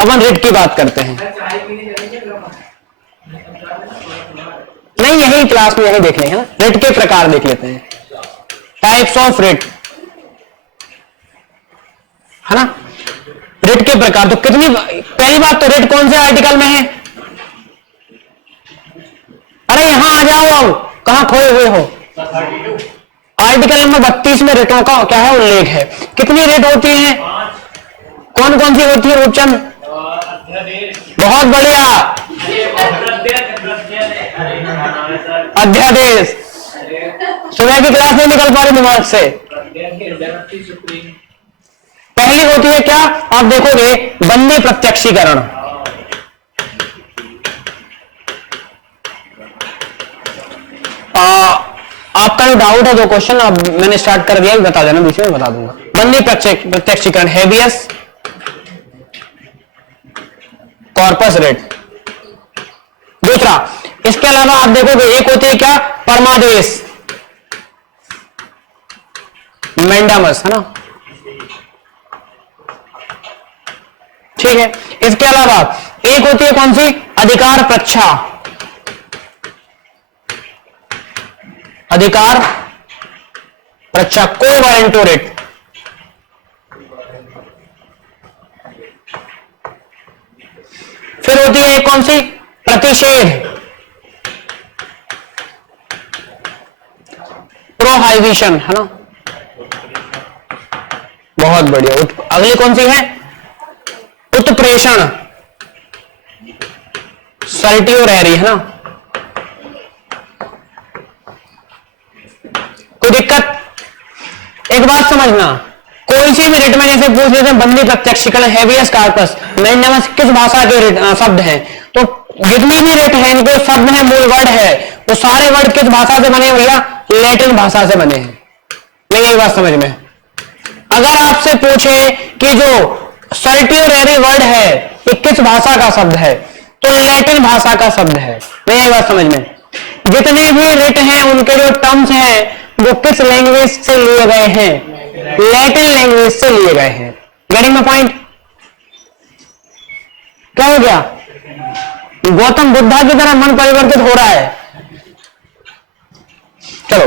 अपन writ की बात करते हैं। नहीं, यही क्लास में यही देख लेंगे ना, रिट के प्रकार देख लेते हैं, टाइप्स ऑफ रिट, है ना। रिट के प्रकार तो कितनी, पहली बात तो रिट कौन से आर्टिकल में है? अरे यहां आ जाओ, अब कहां खोए हुए हो? आर्टिकल नंबर 32 में रिटों का क्या है, उल्लेख है। कितनी रिट होती है? कौन कौन सी होती है रूपचंद? बहुत बढ़िया, अध्यादेश। सुबह की क्लास नहीं निकल पा रही दिमाग से। पहली होती है क्या, आप देखोगे, बंदी प्रत्यक्षीकरण। आपका जो डाउट है, दो क्वेश्चन अब मैंने स्टार्ट कर दिया, बता देना, बीच में बता दूंगा। बंदी प्रत्यक्षीकरण, हेबियस कॉर्पस रिट। दूसरा, इसके अलावा आप देखोगे, एक होती है क्या, परमादेश, मैंडामस, है ना, ठीक है। इसके अलावा एक होती है कौन सी, अधिकार प्रच्छा, अधिकार प्रच्छा, को वारंटो रिट। फिर होती है एक कौन सी, प्रतिषेध, प्रोहाइबिशन, है ना, बहुत बढ़िया। अगली कौन सी है, उत्प्रेषण, सर्टियोरेरी, है ना। कोई दिक्कत? एक बात समझना, कोई सी भी रिट में जैसे पूछ लेते हैं बंदी प्रत्यक्षीकरण, हेबियस कॉर्पस, मैंडामस किस भाषा के शब्द हैं, तो जितनी भी रिट है, इनके शब्द है, मूल वर्ड है, वो सारे वर्ड किस भाषा से बने हैं भैया? लैटिन भाषा से बने हैं। नहीं, यही बात समझ में। अगर आपसे पूछे कि जो सर्टियोरेरी वर्ड है ये किस भाषा का शब्द है, तो लैटिन भाषा का शब्द है। नहीं, यही बात समझ में। जितने भी रिट हैं उनके जो टर्म्स हैं वो किस लैंग्वेज से लिए गए हैं? लैटिन लैंग्वेज से लिए गए हैं। Getting the point? क्या हो गया? गौतम बुद्धा की तरह मन परिवर्तित हो रहा है। चलो,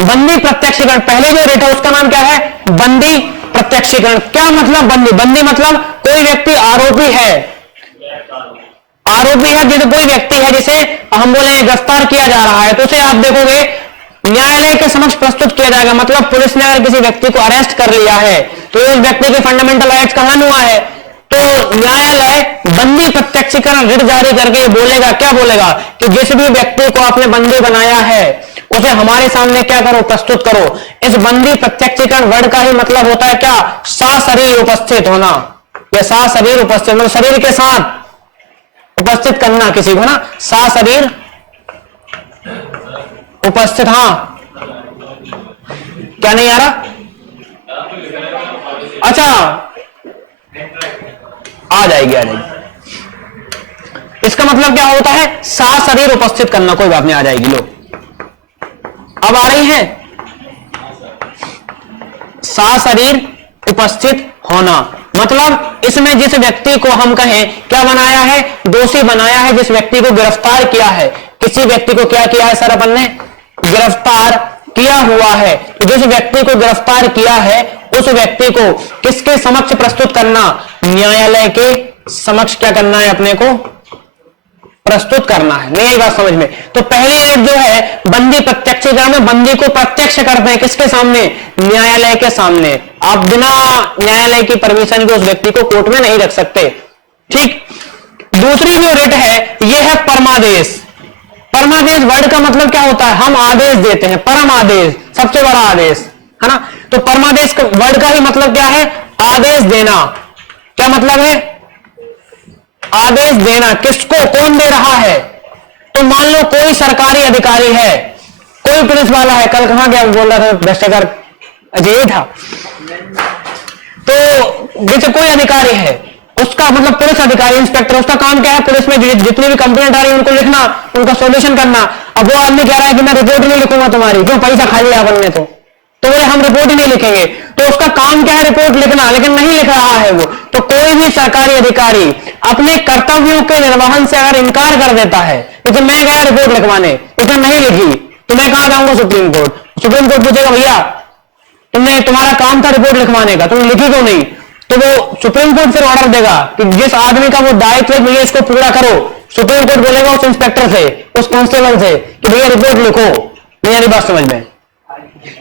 बंदी प्रत्यक्षीकरण, पहले जो रिट है उसका नाम क्या है? बंदी प्रत्यक्षीकरण। क्या मतलब बंदी? बंदी मतलब कोई व्यक्ति आरोपी है, आरोपी है, जैसे कोई व्यक्ति है जिसे हम बोले गिरफ्तार किया जा रहा है, तो उसे आप देखोगे न्यायालय के समक्ष प्रस्तुत किया जाएगा। मतलब पुलिस ने अगर किसी व्यक्ति को अरेस्ट कर लिया है तो उस व्यक्ति के फंडामेंटल राइट्स का हानि हुआ है, तो न्यायालय बंदी प्रत्यक्षीकरण रिट जारी करके बोलेगा, क्या बोलेगा कि जिस भी व्यक्ति को आपने बंदी बनाया है उसे हमारे सामने क्या करो? प्रस्तुत करो। इस बंदी प्रत्यक्षीकरण वर्ड का ही मतलब होता है क्या? सशरीर उपस्थित होना, या सशरीर उपस्थित, मतलब शरीर के साथ उपस्थित करना किसी को, ना, सशरीर उपस्थित। हाँ, क्या नहीं आ रहा? अच्छा, आ जाएगी, आ जाएगी। इसका मतलब क्या होता है? सशरीर उपस्थित करना। कोई बात नहीं, आ जाएगी। लो, अब आ रही है। सशरीर उपस्थित होना मतलब इसमें जिस व्यक्ति को हम कहें क्या बनाया है? दोषी बनाया है। जिस व्यक्ति को गिरफ्तार किया है, किसी व्यक्ति को क्या किया है सर? अपन ने गिरफ्तार किया हुआ है। तो जिस व्यक्ति को गिरफ्तार किया है उस व्यक्ति को किसके समक्ष प्रस्तुत करना? न्यायालय के समक्ष क्या करना है? अपने को प्रस्तुत करना है। नहीं, यही बात समझ में। तो पहली रिट जो है बंदी प्रत्यक्षीकरण में बंदी को प्रत्यक्ष करते हैं किसके सामने? न्यायालय के सामने। आप बिना न्यायालय की परमिशन के उस व्यक्ति को कोर्ट में नहीं रख सकते। ठीक। दूसरी जो रिट है यह है परमादेश। परमादेश वर्ड का मतलब क्या होता है? हम आदेश देते हैं। परम आदेश, सबसे बड़ा आदेश, है ना। तो परमादेश वर्ड का ही मतलब क्या है? आदेश देना। क्या मतलब है? आदेश देना। किसको? कौन दे रहा है? तो मान लो कोई सरकारी अधिकारी है, कोई पुलिस वाला है। कल कहां गया बोल रहा था भ्रष्टाचार, अजय था। तो जैसे कोई अधिकारी है, उसका मतलब पुलिस अधिकारी, इंस्पेक्टर, उसका काम क्या है? पुलिस में जितनी भी कंप्लेंट आ रही है उनको लिखना, उनका सॉल्यूशन करना। अब वो आदमी कह रहा है कि मैं रिपोर्ट नहीं लिखूंगा तुम्हारी, क्यों? पैसा खा लिया अपन ने। तो तो बोले हम रिपोर्ट ही नहीं लिखेंगे। तो उसका काम क्या है? रिपोर्ट लिखना, लेकिन नहीं लिख रहा है वो। तो कोई भी सरकारी अधिकारी अपने कर्तव्यों के निर्वहन से अगर इनकार कर देता है, जैसे मैं गया रिपोर्ट लिखवाने, उसने नहीं लिखी, तो मैं कहां जाऊंगा? Supreme court. सुप्रीम कोर्ट पूछेगा भैया तुम्हारा काम था रिपोर्ट लिखवाने का, तुमने लिखी क्यों नहीं? तो वो सुप्रीम कोर्ट फिर ऑर्डर देगा कि जिस आदमी का वो दायित्व है भैया इसको पूरा करो। सुप्रीम कोर्ट बोलेगा उस इंस्पेक्टर से, उस कांस्टेबल से कि भैया रिपोर्ट लिखो। मेरी बात समझ में?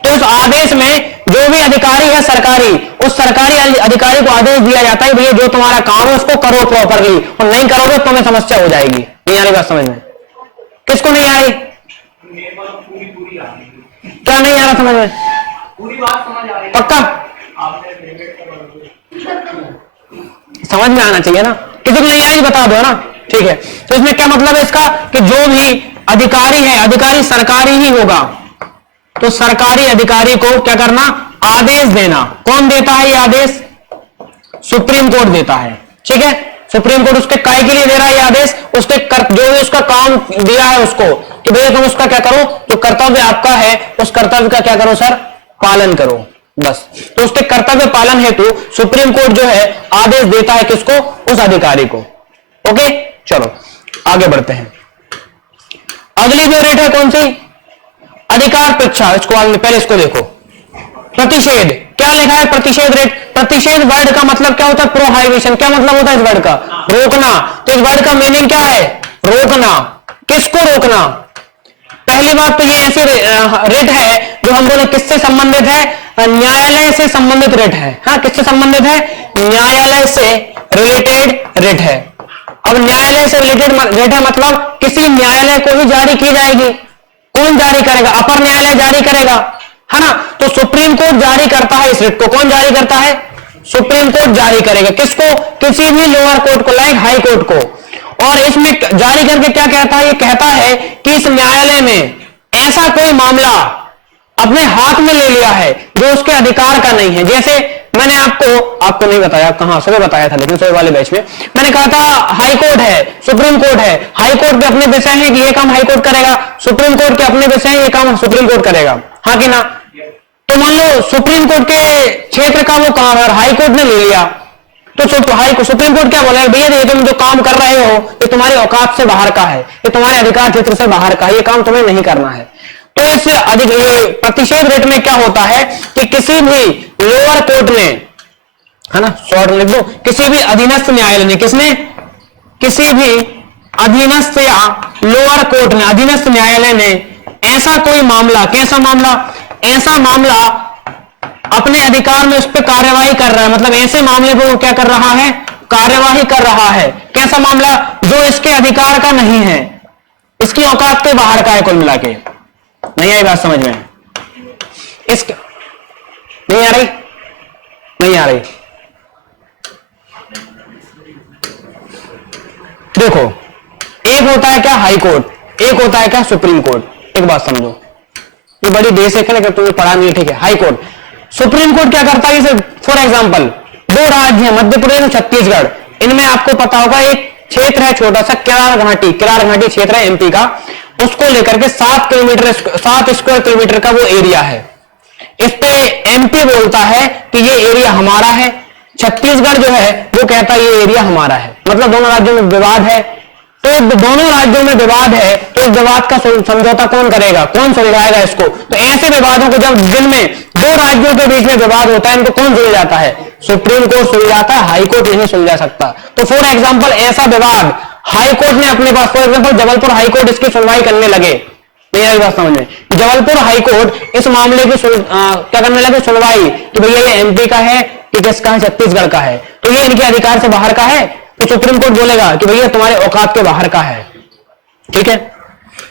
तो उस आदेश में जो भी अधिकारी है सरकारी, उस सरकारी अधिकारी को आदेश दिया जाता है भैया जो तुम्हारा काम है उसको करो प्रॉपरली, और नहीं करोगे तो तुम्हें समस्या हो जाएगी। नहीं आ रही बात समझ में? किसको नहीं आ रही? क्या नहीं आ रहा समझ में? पूरी बात समझ आ रही? पक्का समझ में आना चाहिए ना। किसी को नहीं आई बता दो ना, ठीक है। तो इसमें क्या मतलब है इसका कि जो भी अधिकारी है, अधिकारी सरकारी ही होगा, तो सरकारी अधिकारी को क्या करना? आदेश देना। कौन देता है ये आदेश? सुप्रीम कोर्ट देता है, ठीक है। सुप्रीम कोर्ट उसके काय के लिए दे रहा है ये आदेश? उसके जो भी उसका काम दिया है उसको कि भैया तुम उसका क्या करो, जो कर्तव्य आपका है उस कर्तव्य का क्या करो सर? पालन करो, बस। तो उसके कर्तव्य पालन हेतु सुप्रीम कोर्ट जो है आदेश देता है किसको? उस अधिकारी को। ओके, चलो आगे बढ़ते हैं। अगली जो रेट है कौन सी? अधिकार परीक्षा। इसको आगे पहले इसको देखो। प्रतिषेध, क्या लिखा है? प्रतिषेध रेट। प्रतिषेध वर्ड का मतलब क्या होता है? प्रोहाइबिशन। क्या मतलब होता है इस वर्ड का? रोकना। तो इस वर्ड का मीनिंग क्या है? रोकना। किसको रोकना? पहली बात तो ये ऐसी रेट है जो हम बोले किससे संबंधित है? न्यायालय से संबंधित रेट है। हाँ, किससे संबंधित है? न्यायालय से रिलेटेड रेट है। अब न्यायालय से रिलेटेड रेट है मतलब किसी न्यायालय को ही जारी की जाएगी। कौन जारी करेगा? अपर न्यायालय जारी करेगा, है ना। तो सुप्रीम कोर्ट जारी करता है इस रेट को। कौन जारी करता है? सुप्रीम कोर्ट जारी करेगा। किसको? किसी भी लोअर कोर्ट को, लाइक हाई कोर्ट को। और इसमें जारी करके क्या कहता है? ये कहता है कि इस न्यायालय में ऐसा कोई मामला अपने हाथ में ले लिया है जो उसके अधिकार का नहीं है। जैसे मैंने आपको नहीं बताया, कहां सुबह बताया था, लेकिन सुबह वाले बैच में मैंने कहा था हाई कोर्ट है, सुप्रीम कोर्ट है। हाई कोर्ट के अपने विषय है कि ये काम हाई कोर्ट करेगा, सुप्रीम कोर्ट के अपने विषय है ये काम सुप्रीम कोर्ट करेगा, हाँ कि ना। तो मान लो सुप्रीम कोर्ट के क्षेत्र का वो काम है, हाई कोर्ट ने ले लिया, तो सुप्रीम कोर्ट क्या बोलेगा? भैया ये तुम जो काम कर रहे हो ये तुम्हारे औकात से बाहर का है, ये तुम्हारे अधिकार क्षेत्र से बाहर का है, ये काम तुम्हें नहीं करना है। तो इस प्रतिषेध रेट में क्या होता है कि किसी भी लोअर कोर्ट ने, है ना, शॉर्ट लिख दो, किसी भी अधीनस्थ न्यायालय ने, किसने? किसी भी अधीनस्थ या लोअर कोर्ट ने, अधीनस्थ न्यायालय ने ऐसा कोई मामला, कैसा मामला? ऐसा मामला अपने अधिकार में उस पर कार्यवाही कर रहा है, मतलब ऐसे मामले को वो क्या कर रहा है? कार्यवाही कर रहा है। कैसा मामला? जो इसके अधिकार का नहीं है, इसकी औकात के बाहर का है। कुल मिला के नहीं आई बात समझ में? इसके नहीं आ रही? नहीं आ रही? देखो, एक होता है क्या? हाई कोर्ट, एक होता है क्या? Supreme court. एक बात समझो, ये बड़ी बेसिक है लेकिन तुमने पढ़ा नहीं, ठीक है। हाई कोर्ट, सुप्रीम कोर्ट क्या करता है? फॉर एग्जांपल दो राज्य हैं, मध्य प्रदेश और छत्तीसगढ़, इनमें आपको पता होगा एक क्षेत्र है छोटा सा, किरार घाटी क्षेत्र है एमपी का, उसको लेकर के 7 स्क्वायर किलोमीटर का वो एरिया है। इस पे एमपी बोलता है कि ये एरिया हमारा है, छत्तीसगढ़ जो है वो कहता है ये एरिया हमारा है। मतलब दोनों राज्यों में विवाद है। तो दोनों राज्यों में विवाद है, तो इस विवाद का समझौता कौन करेगा? कौन सुलझाएगा इसको? तो ऐसे विवादों को जब जिनमें दो राज्यों के बीच में विवाद होता है, इनको कौन सुलझाता है? सुप्रीम कोर्ट सुलझाता है, हाई कोर्ट नहीं सुलझा सकता। तो फॉर एग्जांपल ऐसा विवाद हाई कोर्ट ने अपने पास, for example Jabalpur high court इसकी सुनवाई करने लगे, नहीं आई बात समझ में? जबलपुर हाई कोर्ट इस मामले की क्या करने लगे? सुनवाई कि भैया ये एमपी का है कि किसका है? छत्तीसगढ़ का है, तो ये इनके अधिकार से बाहर का है। तो सुप्रीम कोर्ट बोलेगा कि भैया तुम्हारे औकात के बाहर का है, ठीक है।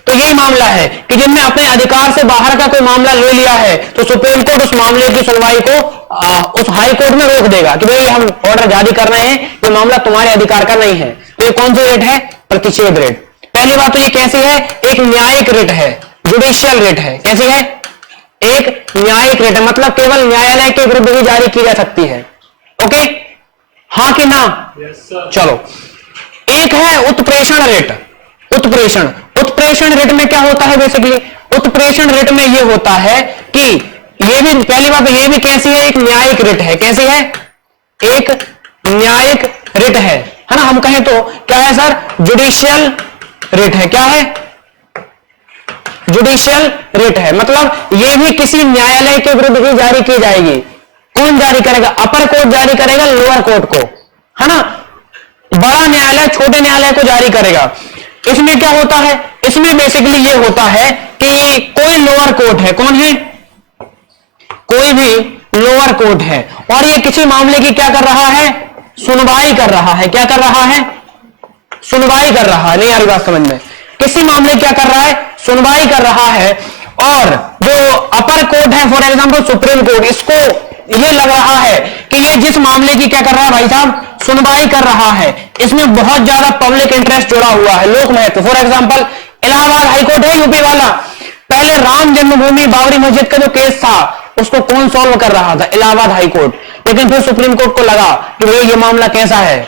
तो यही मामला है कि जिनने अपने अधिकार से बाहर का कोई मामला ले लिया है, तो सुप्रीम कोर्ट उस मामले की सुनवाई को उस हाई कोर्ट में रोक देगा कि भाई हम ऑर्डर जारी कर रहे हैं, ये मामला तुम्हारे अधिकार का नहीं है। तो ये कौन सी रेट है? प्रतिषेध रेट। पहली बात तो ये कैसी है? एक न्यायिक रेट है, जुडिशियल रेट है। कैसी है? एक न्यायिक रेट है, मतलब केवल न्यायालय के विरुद्ध भी जारी की जा सकती है। ओके, हाँ कि ना? चलो, एक है उत्प्रेषण रेट। उत्प्रेषण रेट में क्या होता है? बेसिकली उत्प्रेषण रेट में यह होता है कि ये भी पहली बात, ये भी कैसी है, एक न्यायिक रिट है। कैसी है? एक न्यायिक रिट है ना। हम कहें तो क्या है सर? जुडिशियल रिट है। क्या है? जुडिशियल रिट है। मतलब ये भी किसी न्यायालय के विरुद्ध ही जारी की जाएगी। कौन जारी करेगा? अपर कोर्ट जारी करेगा लोअर कोर्ट को, है ना। बड़ा न्यायालय छोटे न्यायालय को जारी करेगा। इसमें क्या होता है? इसमें बेसिकली ये होता है कि कोई लोअर कोर्ट है, कौन है? कोई भी लोअर कोर्ट है, और ये किसी मामले की क्या कर रहा है? सुनवाई कर रहा है। क्या कर रहा है? सुनवाई कर रहा है। नहीं आ रही बात समझ में? किसी मामले क्या कर रहा है? सुनवाई कर रहा है। और जो अपर कोर्ट है, फॉर एग्जांपल सुप्रीम कोर्ट, इसको ये लग रहा है कि ये जिस मामले की क्या कर रहा है भाई साहब? सुनवाई कर रहा है, इसमें बहुत ज्यादा पब्लिक इंटरेस्ट जुड़ा हुआ है, लोक महत्व। फॉर एग्जांपल इलाहाबाद हाईकोर्ट है यूपी वाला, पहले राम जन्मभूमि बाबरी मस्जिद का जो केस था उसको कौन सॉल्व कर रहा था? इलाहाबाद हाईकोर्ट। लेकिन फिर सुप्रीम कोर्ट को लगा कि भैया ये मामला कैसा है,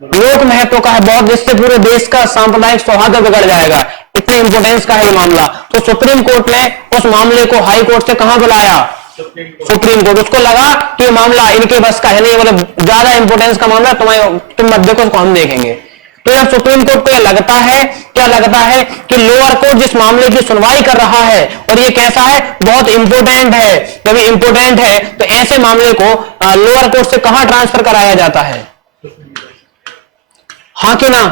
लोक महत्व का है बहुत, जिससे पूरे देश का सांप्रदायिक सौहार्द बिगड़ जाएगा, इतने इंपोर्टेंस का है ये मामला। तो सुप्रीम कोर्ट ने उस मामले को हाई कोर्ट से कहां बुलाया? Supreme court. उसको लगा कि ये मामला इनके बस का है नहीं, मतलब ज्यादा इंपोर्टेंस का मामला, तुम मत देखो, उसको हम देखेंगे। तो जब सुप्रीम कोर्ट को यह लगता है, क्या लगता है कि लोअर कोर्ट जिस मामले की सुनवाई कर रहा है और ये कैसा है? बहुत इंपोर्टेंट है। जब ये इंपोर्टेंट है तो ऐसे मामले को लोअर कोर्ट से कहां ट्रांसफर कराया जाता है? हाँ कि ना?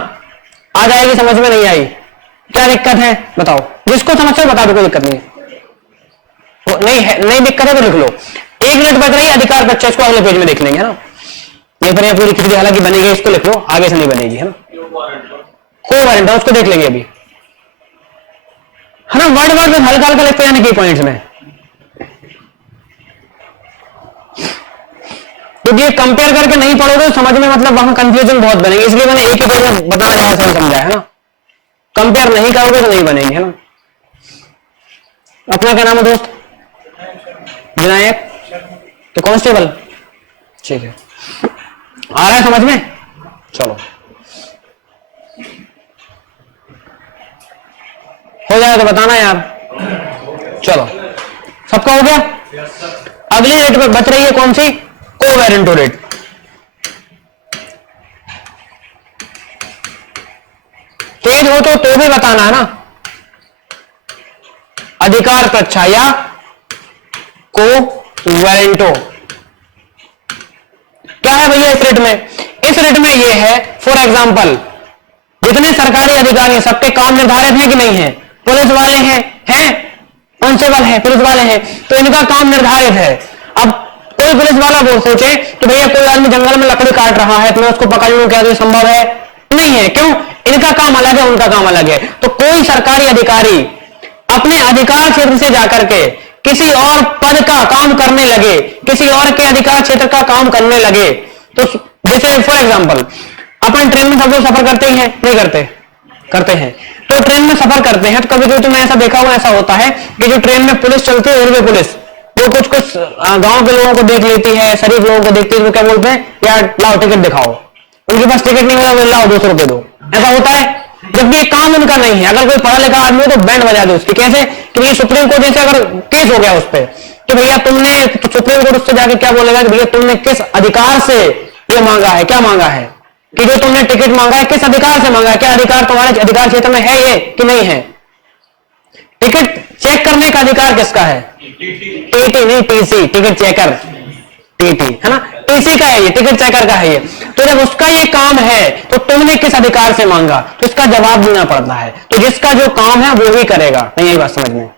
आ जाएगी समझ में? नहीं आई? क्या दिक्कत है बताओ? जिसको समझ बता दो, कोई दिक्कत नहीं नहीं है। नहीं दिक्कत है तो लिख लो। 1 मिनट बच रही है, अधिकार बच्चा, इसको अगले पेज में देख लेंगे, है ना। नहीं पर पूरी खिचड़ी हालांकि बनेगी, इसको लिख लो, आगे से नहीं बनेगी, है ना। को वारंट है उसको देख लेंगे अभी, है ना। वर्ड वर्ड में हल्का हल्का लिखते जाने की पॉइंट्स में, क्योंकि ये कंपेयर करके नहीं पढ़ोगे तो समझ में मतलब वहां कंफ्यूजन बहुत बनेगी, इसलिए मैंने एक ही पेज में बताना जहां से समझाया, है ना। कंपेयर नहीं करोगे तो नहीं बनेंगे, है ना। अपना क्या नाम है दोस्त? विनायक। तो कांस्टेबल, ठीक है। आ रहा है समझ में? चलो हो जाएगा तो बताना यार। चलो सबका हो गया। अगली रेट में बच रही है कौन सी? कोवेरेंटो रेट। तेज हो तो भी बताना है ना। अधिकार प्रच्छा या कोवेरेंटो क्या है भैया इस रेट में? इस रेट में ये है, फॉर एग्जांपल जितने सरकारी अधिकारी हैं सबके काम निर्धारित हैं कि नहीं है? पुलिस वाले हैं कांस्टेबल हैं, पुलिस वाले हैं, तो इनका काम निर्धारित है। अब कोई पुलिस वाला बोल सोचे तो भैया कोई आदमी जंगल में लकड़ी काट रहा है तो मैं उसको पकड़ लूं, क्या तो संभव है? नहीं है। क्यों? इनका काम अलग है, उनका काम अलग है। तो कोई सरकारी अधिकारी अपने अधिकार क्षेत्र से जाकर के किसी और पद का काम करने लगे, किसी और के अधिकार क्षेत्र का काम करने लगे, तो जैसे फॉर एग्जांपल अपन ट्रेन में सब लोग सफर करते ही हैं, नहीं करते? करते हैं। तो ट्रेन में सफर करते हैं तो कभी कभी तो मैं ऐसा देखा हुआ, ऐसा होता है कि जो ट्रेन में पुलिस चलती है, रेलवे पुलिस, वो कुछ कुछ गांव के लोगों को देख लेती है, शरीफ लोगों को देखती है, तो क्या बोलते हैं? यार लाओ टिकट दिखाओ। उनके पास टिकट नहीं होता, लाओ 200 रुपए दो। ऐसा होता है, जबकि ये काम उनका नहीं है। अगर कोई पढ़ा लिखा आदमी हो तो बैंड बजा दो उसकी। कैसे? कि भैया सुप्रीम कोर्ट जैसे अगर केस हो गया उस पर कि भैया तुमने, तो सुप्रीम कोर्ट उससे जाके क्या बोलेगा कि भैया तुमने किस अधिकार से ये मांगा है? क्या मांगा है? कि जो तुमने टिकट मांगा है किस अधिकार से मांगा है? क्या अधिकार तुम्हारे अधिकार क्षेत्र में है ये कि नहीं है? टिकट चेक करने का अधिकार किसका है? टीटी नहीं, टीसी, टिकट चेकर, टीटी, है ना। टीसी का है ये, टिकट चेकर का है ये। तो जब उसका ये काम है तो तुमने किस अधिकार से मांगा, तो इसका जवाब देना पड़ता है। तो जिसका जो काम है वो ही करेगा। नहीं यही बात समझ में?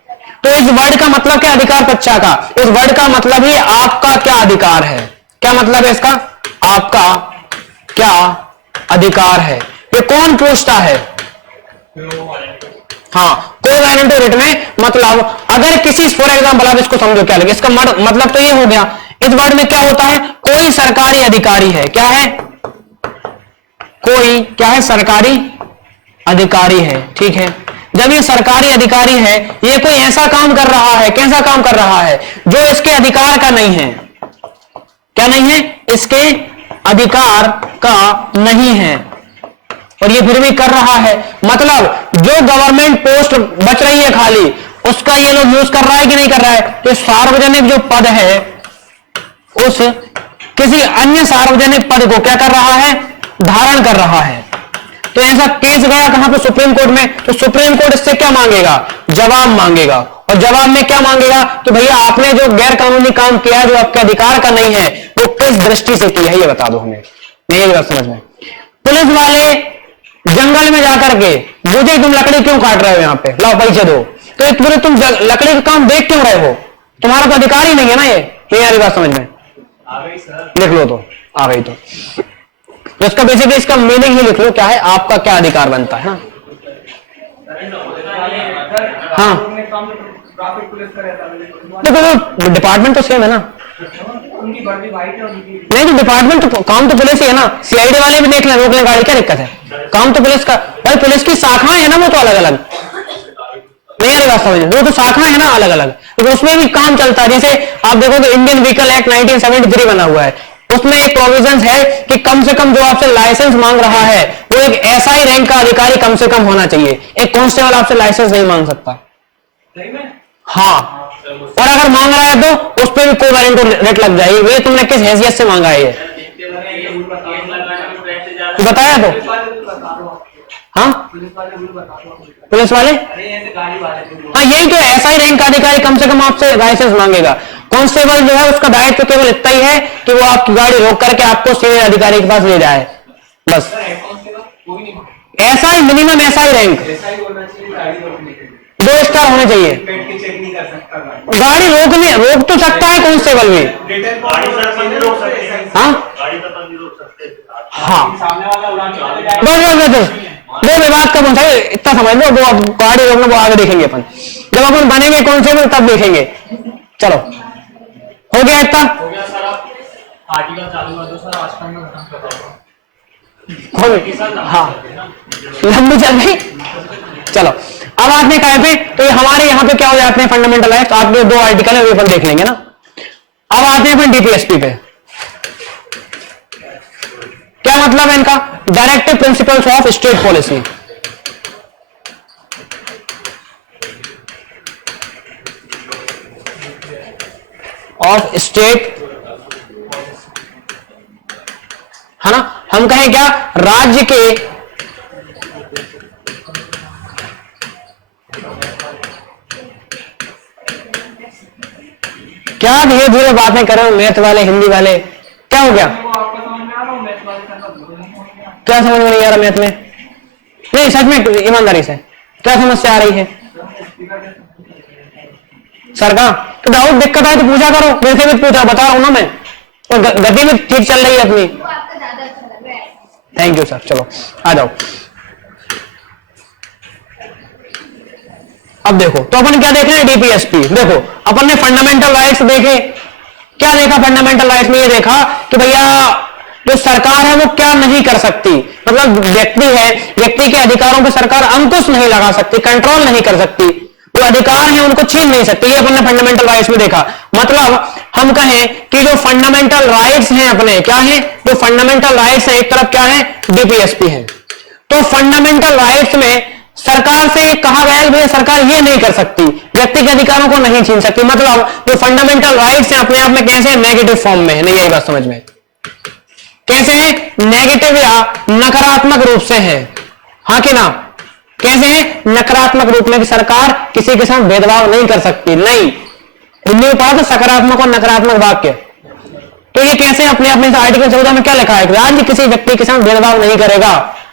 तो इस वर्ड का मतलब क्या? अधिकार प्रच्छा का। इस वर्ड का मतलब ही आपका क्या अधिकार है। क्या मतलब है इसका? आपका क्या अधिकार है। ये कौन पूछता है? हाँ, कोवेरेंटो रेट में मतलब अगर किसी, फॉर एग्जांपल आप इसको समझो क्या लगे, इसका मतलब तो ये हो गया, इस वर्ड में क्या होता है? कोई सरकारी अधिकारी है। क्या है? कोई क्या है? सरकारी अधिकारी है, ठीक है। जब ये सरकारी अधिकारी है, ये कोई ऐसा काम कर रहा है, कैसा काम कर रहा है जो इसके अधिकार का नहीं है। क्या नहीं है? इसके अधिकार का नहीं है, और ये फिर भी कर रहा है। मतलब जो गवर्नमेंट पोस्ट बच रही है खाली, उसका ये लोग यूज कर रहा है कि नहीं कर रहा है? तो सार्वजनिक जो पद है उस किसी अन्य सार्वजनिक पद को क्या कर रहा है? धारण कर रहा है। तो ऐसा केस गया कहां पे? सुप्रीम कोर्ट में। तो सुप्रीम कोर्ट इससे क्या मांगेगा? जवाब मांगेगा। और जवाब में क्या मांगेगा कि भैया आपने जो गैर कानूनी काम किया है, जो आपके अधिकार का नहीं है, वो किस दृष्टि से किया है, ये बता दो हमें। नहीं बात समझ में? पुलिस वाले जंगल में जाकर के मुझे तुम लकड़ी क्यों काट रहे हो यहाँ पे, लाओ पैसे दो, तो एक पूरे तुम लकड़ी का काम देख क्यों रहे हो? तुम्हारा तो अधिकार ही नहीं है ना। ये नहीं आ रही बात समझ में? लिख लो तो आ गई। तो इसका बेसिकली इसका मीनिंग ही लिख लो, क्या है आपका क्या अधिकार बनता है ना। हाँ देखो वो डिपार्टमेंट तो सेम है ना। नहीं तो डिपार्टमेंट तो काम तो पुलिस ही है ना। सीआईडी वाले भी देख लें, रोक लें गाड़ी, क्या दिक्कत है? काम तो पुलिस का भाई, पुलिस की शाखाएं है ना, वो तो अलग अलग नहीं आ रही बात समझ में? वो तो शाखाएं है ना अलग अलग, तो उसमें भी काम चलता है। जैसे आप देखो तो इंडियन व्हीकल एक्ट 1973 बना हुआ है, उसमें एक प्रोविजन है कि कम से कम जो आपसे लाइसेंस मांग रहा है वो एक एसआई रैंक का अधिकारी कम से कम होना चाहिए। एक कांस्टेबल आपसे लाइसेंस नहीं मांग सकता। हाँ, और अगर मांग रहा है तो उस पर भी कोवैलेंट रेट लग जाएगी। वे तुमने किस हैसियत से मांगा है ये बताया तो? हाँ पुलिस वाले, हाँ यही तो एसआई रैंक का अधिकारी कम से कम आपसे लाइसेंस मांगेगा। कांस्टेबल जो है उसका दायित्व केवल इतना ही है कि वो आपकी गाड़ी रोक करके आपको सीनियर अधिकारी के पास ले जाए, बस। SI minimum SI rank 2 star होने चाहिए। गाड़ी रोक तो सकता है कांस्टेबल भी। हाँ हाँ बस वो विवाद का पूछा है, इतना समझ लो। वो गाड़ी रोकना वो आगे देखेंगे अपन, जब अपन बनेंगे कांस्टेबल तब देखेंगे। चलो हो गया इतना? हाँ लंबी चल गई। चलो अब आपने कहा पे, तो ये हमारे यहाँ पे क्या हो जाते हैं फंडामेंटल राइट्स। आपके 2 आर्टिकल है, वो अपन देख लेंगे ना। अब आते हैं अपन डीपीएसपी पे। क्या मतलब है इनका? Directive principles of state policy. Of state है ना। हम कहें क्या, राज्य के क्या धीरे धीरे बातें कर रहे हो मैथ वाले हिंदी वाले, क्या हो गया? क्या समझ में नहीं आ रहा मैथ में? नहीं सच में ईमानदारी से क्या समस्या आ रही है? सर का तो डाउट दिक्कत आए तो पूछा करो, मेरे से भी पूछा, बता रहा हूं ना मैं। और गति भी ठीक चल रही है अपनी। Thank you sir. चलो आ जाओ। अब देखो तो अपन क्या देख रहे हैं? डीपीएसपी। देखो अपन ने फंडामेंटल राइट्स देखे। क्या देखा फंडामेंटल राइट्स में? ये देखा कि भैया जो सरकार है वो क्या नहीं कर सकती, मतलब व्यक्ति है, व्यक्ति के अधिकारों पर सरकार अंकुश नहीं लगा सकती, कंट्रोल नहीं कर सकती, वो अधिकार है उनको छीन नहीं सकती। ये अपन ने फंडामेंटल राइट्स में देखा। मतलब हम कहें कि जो फंडामेंटल राइट्स हैं अपने, क्या है? जो फंडामेंटल राइट्स है एक तरफ क्या है? डीपीएसपी है। तो फंडामेंटल राइट्स में सरकार से कहा गया है सरकार ये नहीं कर सकती, व्यक्ति के अधिकारों को नहीं छीन सकती। मतलब जो फंडामेंटल राइट्स हैं अपने आप में कैसे? नेगेटिव फॉर्म में है। नहीं यही बात समझ में? कैसे है? नेगेटिव या नकारात्मक रूप से है, हाँ कि ना? कैसे है? नकारात्मक रूप में कि सरकार किसी के साथ भेदभाव नहीं कर सकती। नहीं, हिंदी में पढ़ा तो सकारात्मक और नकारात्मक वाक्य। तो ये कैसे? अपने अपने आर्टिकल 14 में क्या लिखा है? राज्य किसी व्यक्ति के साथ भेदभाव नहीं करेगा।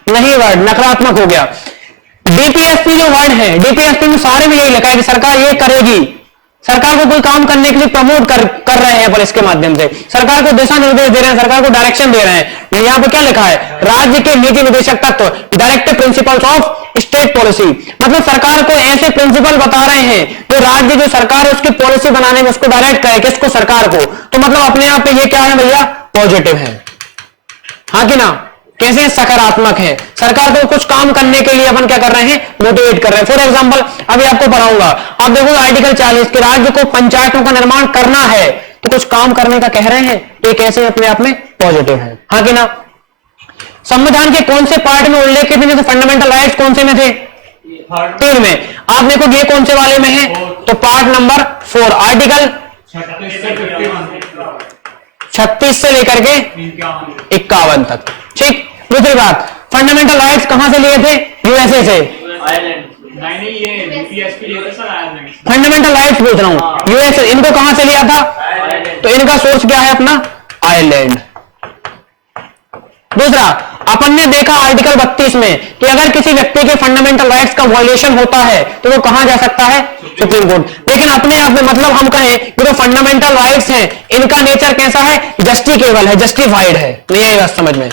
नहीं, वर्ड नकारात्मक हो गया। डीपीएसपी जो वर्ड है, डीपीएसपी में सारे में यही लिखा है कि सरकार ये करेगी। सरकार को कोई काम करने के लिए प्रमोट कर रहे हैं पर इसके माध्यम से सरकार को दिशा निर्देश दे रहे हैं, सरकार को डायरेक्शन दे रहे हैं। यहाँ पे क्या लिखा है? राज्य के नीति निर्देशक तत्व, directive principles of state policy. मतलब सरकार को ऐसे प्रिंसिपल बता रहे हैं जो राज्य जो सरकार है उसकी पॉलिसी बनाने में उसको डायरेक्ट करे, किसको? सरकार को। तो मतलब अपने आप पे ये क्या है भैया? पॉजिटिव है, हाँ कि ना? कैसे? सकारात्मक है। सरकार को कुछ काम करने के लिए अपन क्या कर रहे हैं? मोटिवेट कर रहे हैं। फॉर एग्जांपल अभी आपको पढ़ाऊंगा, आप देखो आर्टिकल 40 के राज्य को पंचायतों का निर्माण करना है, तो कुछ काम करने का कह रहे हैं, तो ये कैसे अपने आप में पॉजिटिव है, हाँ कि ना? संविधान के कौन से पार्ट में उल्लेखित थे? फंडामेंटल राइट्स कौन से में थे? 3 में। आप देखो ये कौन से वाले में है, तो पार्ट नंबर 4 आर्टिकल 36 से लेकर के 51 तक। ठीक। दूसरी बात, फंडामेंटल राइट्स कहां से लिए थे, यूएसए से। फंडामेंटल राइट्स पूछ रहा हूं, यूएसए, इनको कहां से लिया था, तो इनका सोर्स क्या है अपना, आयरलैंड। दूसरा, अपन ने देखा आर्टिकल 32 में कि अगर किसी व्यक्ति के फंडामेंटल राइट्स का वायलेशन होता है तो वो कहां जा सकता है, सुप्रीम कोर्ट। लेकिन अपने आप में मतलब हम कहें कि जो फंडामेंटल राइट्स हैं इनका नेचर कैसा है, जस्टिकेबल है, जस्टिफाइड है। नहीं आई बात समझ में,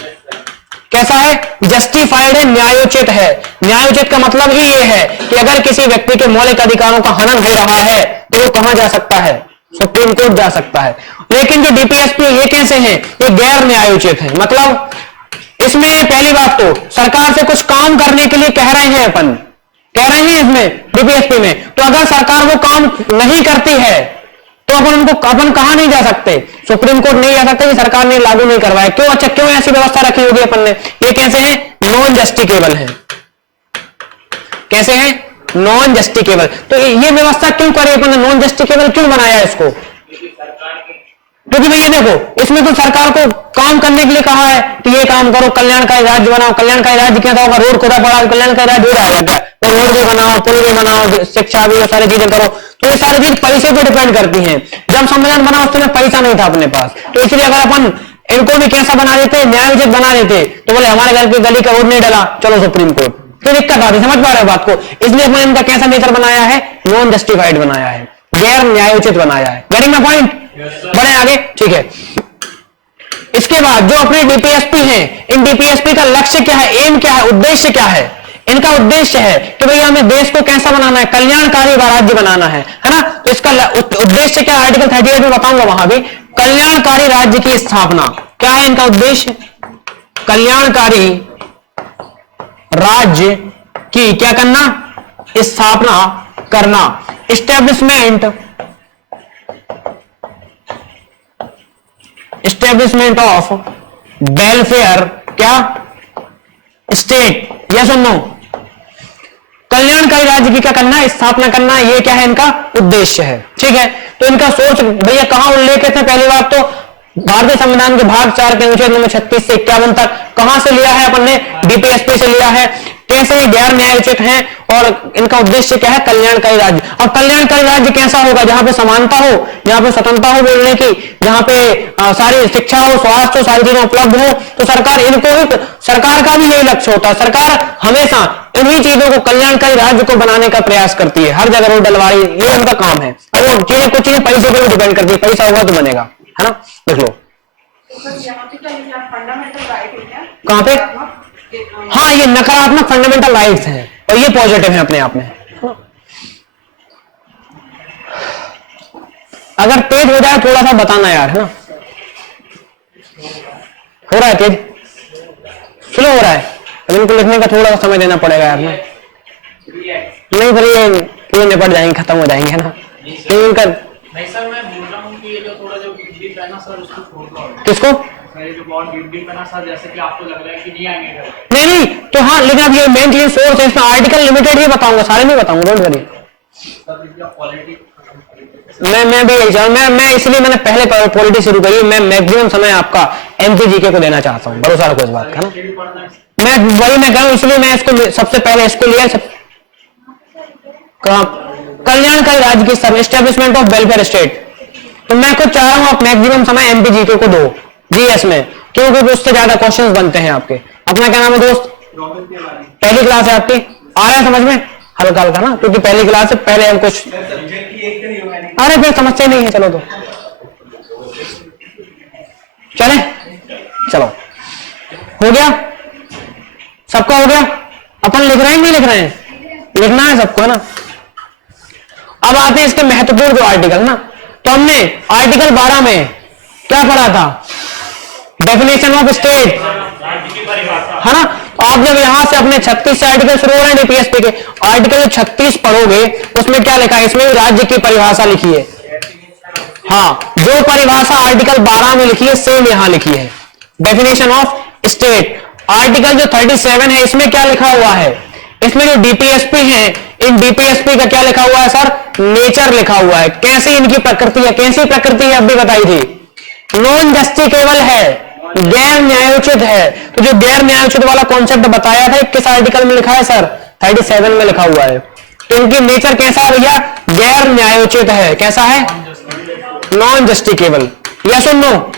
कैसा है, जस्टिफाइड है, न्यायोचित है। न्यायोचित का मतलब ही ये है कि अगर किसी व्यक्ति के मौलिक अधिकारों का हनन हो रहा है तो वो कहां जा सकता है, सुप्रीम कोर्ट जा सकता है। लेकिन जो डीपीएसपी ये कैसे हैं, ये गैर न्यायोचित है। मतलब इसमें पहली बात तो सरकार से कुछ काम करने के लिए कह रहे हैं, अपन कह रहे हैं इसमें डीपीएसपी में, तो अगर सरकार वो काम नहीं करती है तो अपन कहां नहीं जा सकते, सुप्रीम कोर्ट नहीं जा सकते कि सरकार ने लागू नहीं करवाया। क्यों, अच्छा क्यों ऐसी व्यवस्था रखी होगी अपन ने, ये कैसे है, नॉन जस्टिकेबल है। कैसे है, नॉन जस्टिकेबल। तो ये व्यवस्था क्यों करे अपन ने, नॉन जस्टिकेबल क्यों बनाया इसको, क्योंकि भैया देखो इसमें तो सरकार को काम करने के लिए कहा है कि ये काम करो, कल्याणकारी राज्य बनाओ। कल्याणकारी राज्य क्या होगा, रोड खुदा पड़ा, कल्याणकारी राज्य हो जाएगा क्या, तो रोड भी बनाओ, पुल भी बनाओ, शिक्षा भी, सारी चीजें करो। तो ये सारी चीज पैसे पे डिपेंड करती हैं। जब संविधान बना उस समय पैसा नहीं था अपने पास, तो इसलिए अगर अपन इनको भी कैसा बना देते, न्यायोचित बना देते, तो बोले हमारे घर की गली का रोड नहीं डला, चलो सुप्रीम कोर्ट, तो दिक्कत आती। समझ पा रहे हो बात को, इसलिए अपने इनका कैसा नेचर बनाया है, नॉन जस्टिफाइड बनाया है, गैर न्यायोचित बनाया है। गेटिंग माय पॉइंट, बढ़े आगे, ठीक है। इसके बाद जो अपने डीपीएसपी हैं, इन डीपीएसपी का लक्ष्य क्या है, एम क्या है, उद्देश्य क्या है। इनका उद्देश्य है कि भैया हमें देश को कैसा बनाना है, कल्याणकारी राज्य बनाना है ना। तो इसका उद्देश्य क्या, आर्टिकल 38 में बताऊंगा वहां भी, कल्याणकारी राज्य की स्थापना। क्या है इनका उद्देश्य, कल्याणकारी राज्य की क्या करना, स्थापना करना, एस्टेब्लिशमेंट ऑफ वेलफेयर क्या स्टेट, यस और नो। कल्याणकारी राज्य की क्या करना है, स्थापना करना, ये क्या है इनका उद्देश्य है। ठीक है, तो इनका सोच भैया कहां उल्लेख है, पहली बात तो भारतीय संविधान के भाग 4 के अनुच्छेद नंबर 36 से 51 तक। कहां से लिया है अपन ने, डीपीएसपी से लिया है। कैसे ये गैर न्यायोचित हैं और इनका उद्देश्य क्या है, कल्याणकारी राज्य। अब कल्याणकारी राज्य कैसा होगा, जहां पे समानता हो, जहां पे स्वतंत्रता हो बोलने की, जहां पे सारी शिक्षा हो, स्वास्थ्य हो, सारी चीजें उपलब्ध हो। तो सरकार इनको भी, सरकार का भी यही लक्ष्य होता है। सरकार हमेशा इन्हीं चीजों को, कल्याणकारी राज्य को बनाने का प्रयास करती है, हर जगह रोड डलवाई, ये उनका काम है। और वो चीजें, कुछ चीजें पैसे पर डिपेंड करती है, पैसा होगा तो बनेगा, है ना। देख लो कहां पे, हाँ ये नकारात्मक फंडामेंटल राइट्स हैं और ये पॉजिटिव हैं अपने आप में। अगर तेज हो जाए थोड़ा सा बताना यार, है ना। हो रहा है तेज, स्लो हो रहा है, अब इनको लिखने का थोड़ा सा समय देना पड़ेगा यार ना। नहीं फिर ये निपट जाएंगे, खत्म हो जाएंगे, है ना। इनका नहीं सर, मैं बोल रहा हूँ कि ये जो थोड़ा जो डीप है ना सर, उसको छोड़ दो। किसको, ये जो बहुत डीप है ना सर, जैसे कि आपको लग रहा है कि नहीं आएंगे। नहीं तो हाँ, लेकिन अब ये मेन चीज सोर्स है, इसमें आर्टिकल लिमिटेड ही बताऊंगा, सारे नहीं बताऊंगा, डोंट वरी। मैं भी यही चाहूँ, मैं इसलिए मैंने पहले पॉलिटी शुरू करी। मैं मैक्सिमम समय आपका एमपीजीके को देना चाहता हूँ, भरोसा रखो इस बात का ना। मैं वही मैं कहूँ, इसलिए मैं इसको सबसे पहले इसको लिया। कल्याणकारी राज्य की सब, एस्टेब्लिशमेंट ऑफ वेलफेयर स्टेट। तो मैं खुद चाह रहा हूँ आप मैक्सिमम समय एमपीजीके को दो जीएस में, क्योंकि उससे ज्यादा क्वेश्चंस बनते हैं आपके। अपना क्या नाम है दोस्त, पहली क्लास है आपकी, आ रहा है समझ में, हल्का हल्का ना, क्योंकि पहली क्लास से पहले हम कुछ, अरे फिर समस्या नहीं है। चलो तो चले, चलो हो गया, सबका हो गया। अपन लिख रहे हैं नहीं लिख रहे हैं, लिखना है सबको, है ना। अब आते हैं इसके महत्वपूर्ण जो आर्टिकल ना, तो हमने आर्टिकल 12 में क्या पढ़ा था, डेफिनेशन ऑफ स्टेट, है ना। आप जब यहां से अपने 36 से आर्टिकल शुरू हो रहे हैं डीपीएसपी के, आर्टिकल 36 पढ़ोगे उसमें क्या लिखा है, इसमें राज्य की परिभाषा लिखी है। हाँ, जो परिभाषा आर्टिकल 12 में लिखी है सेम यहां लिखी है, डेफिनेशन ऑफ स्टेट। आर्टिकल जो 37 है इसमें क्या लिखा हुआ है, इसमें जो डीपीएसपी है, इन डीपीएसपी का क्या लिखा हुआ है सर? नेचर लिखा हुआ है। कैसी इनकी प्रकृति है? कैसी प्रकृति है अभी बताई थी? नॉन जस्टिकेबल है, गैर न्यायोचित है। तो जो गैर न्यायोचित वाला कॉन्सेप्ट बताया था किस आर्टिकल में लिखा है सर? 37 में लिखा हुआ है। तो इनकी नेचर कैसा है भैया? गैर न्यायोचित है। कैसा है? नॉन जस्टिकेबल। यस और नो?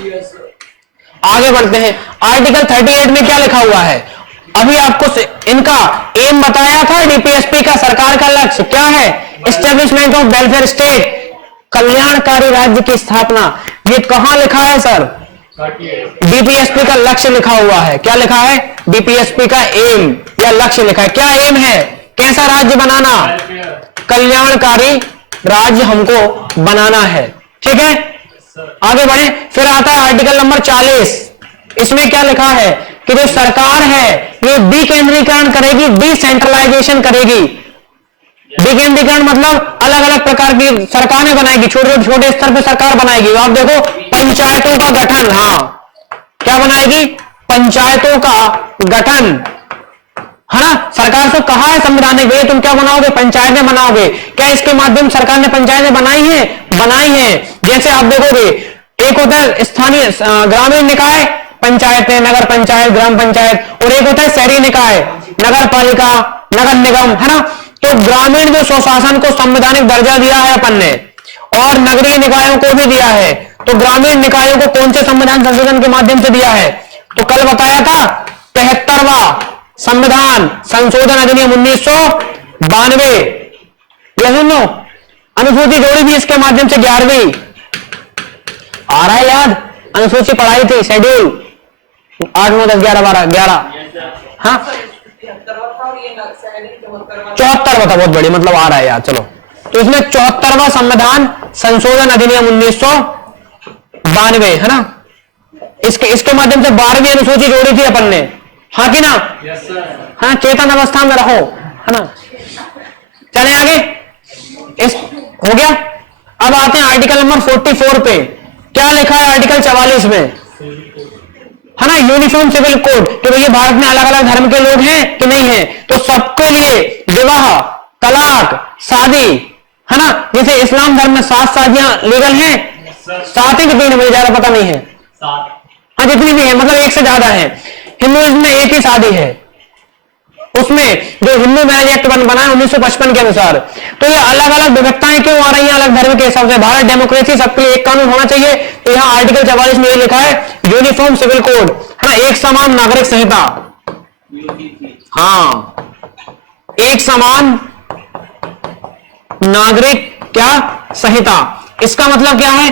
आगे बढ़ते हैं। आर्टिकल 38 में क्या लिखा हुआ है? अभी आपको इनका एम बताया था डीपीएसपी का, सरकार का लक्ष्य क्या है? एस्टेब्लिशमेंट ऑफ वेलफेयर स्टेट, कल्याणकारी राज्य की स्थापना। ये कहां लिखा है सर? डीपीएसपी का लक्ष्य लिखा हुआ है। क्या लिखा है? डीपीएसपी का एम या लक्ष्य लिखा है। क्या एम है? कैसा राज्य बनाना? कल्याणकारी राज्य हमको बनाना है। ठीक है, आगे बढ़े। फिर आता है आर्टिकल नंबर 40। इसमें क्या लिखा है कि जो सरकार है ये विकेंद्रीकरण करेगी, डिसेंट्रलाइजेशन करेगी। विकेंद्रीकरण मतलब अलग अलग प्रकार की सरकारें बनाएगी, छोटे छोटे स्तर पर सरकार बनाएगी। आप देखो पंचायतों का गठन, हाँ क्या बनाएगी? पंचायतों का गठन, है ना। सरकार से कहा है संवैधानिक, भैया तुम क्या बनाओगे? पंचायतें बनाओगे। क्या इसके माध्यम सरकार ने पंचायतें बनाई हैं? बनाई हैं। जैसे आप देखोगे एक होता है स्थानीय ग्रामीण निकाय पंचायतें, नगर पंचायत, ग्राम पंचायत, और एक होता है शहरी निकाय, नगर पालिका, नगर निगम, है ना। तो ग्रामीण जो स्वशासन को संवैधानिक दर्जा दिया है अपन ने, और नगरीय निकायों को भी दिया है। तो ग्रामीण निकायों को कौन से संविधान संशोधन के माध्यम से दिया है? तो कल बताया था 73वां संविधान संशोधन अधिनियम 1992। यह सुनो, अनुसूची जोड़ी थी इसके माध्यम से 11वीं। आ रहा है याद? अनुसूची पढ़ाई थी, शेड्यूल 8, 9, 10, 11, 12, 11, हाँ 74 था, बहुत बड़ी, मतलब आ रहा है याद। चलो, तो इसमें 74वां संविधान संशोधन अधिनियम 1992, है ना। इसके माध्यम से 12वीं अनुसूची जोड़ी थी अपन ने, हाँ कि ना? हाँ, चेतन अवस्था में रहो, है ना। चले आगे, इस हो गया। अब आते हैं आर्टिकल नंबर 44 पे। क्या लिखा है आर्टिकल 44 में? है ना, यूनिफॉर्म सिविल कोड, कि भैया भारत में अलग अलग धर्म के लोग हैं कि नहीं है, तो सबके लिए विवाह, तलाक, शादी, है ना। जैसे इस्लाम धर्म में 7 शादियां लीगल हैं, 7 ही कि 3, मुझे ज्यादा पता नहीं है। हाँ, जितनी भी है, मतलब 1 से ज्यादा है। हिंदुइज्म में 1 ही शादी है, उसमें जो हिंदू मैरिज एक्ट बना है 1955 के अनुसार। तो ये अलग अलग विविधताएं क्यों आ रही हैं अलग धर्म के हिसाब से? भारत डेमोक्रेसी, सबके लिए एक कानून होना चाहिए। तो यहाँ आर्टिकल 44 में ये लिखा है यूनिफॉर्म सिविल कोड, है ना, एक समान नागरिक संहिता। हाँ, एक समान नागरिक क्या संहिता। इसका मतलब क्या है?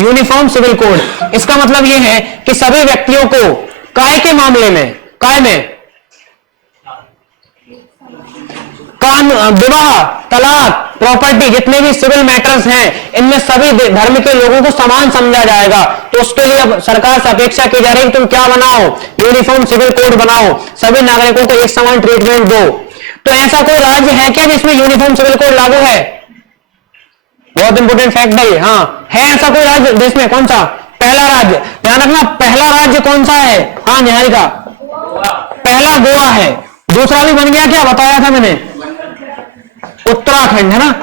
Uniform civil code. इसका मतलब यह है कि सभी व्यक्तियों को काय के मामले में, काय में विवाह, तलाक, प्रॉपर्टी, जितने भी सिविल मैटर्स हैं, इनमें सभी धर्म के लोगों को समान समझा जाएगा। तो उसके लिए अब सरकार से अपेक्षा की जा रही है कि तुम क्या बनाओ? यूनिफॉर्म सिविल कोड बनाओ, सभी नागरिकों को एक समान ट्रीटमेंट दो। तो ऐसा कोई राज्य है क्या जिसमें यूनिफॉर्म सिविल कोड लागू है? बहुत इंपोर्टेंट फैक्ट है ये। हाँ, है ऐसा कोई राज्य देश में? कौन सा? पहला राज्य, ध्यान रखना, पहला राज्य कौन सा है? हाँ निहारिका, पहला गोवा है। दूसरा भी बन गया, क्या बताया था मैंने? उत्तराखंड, है ना।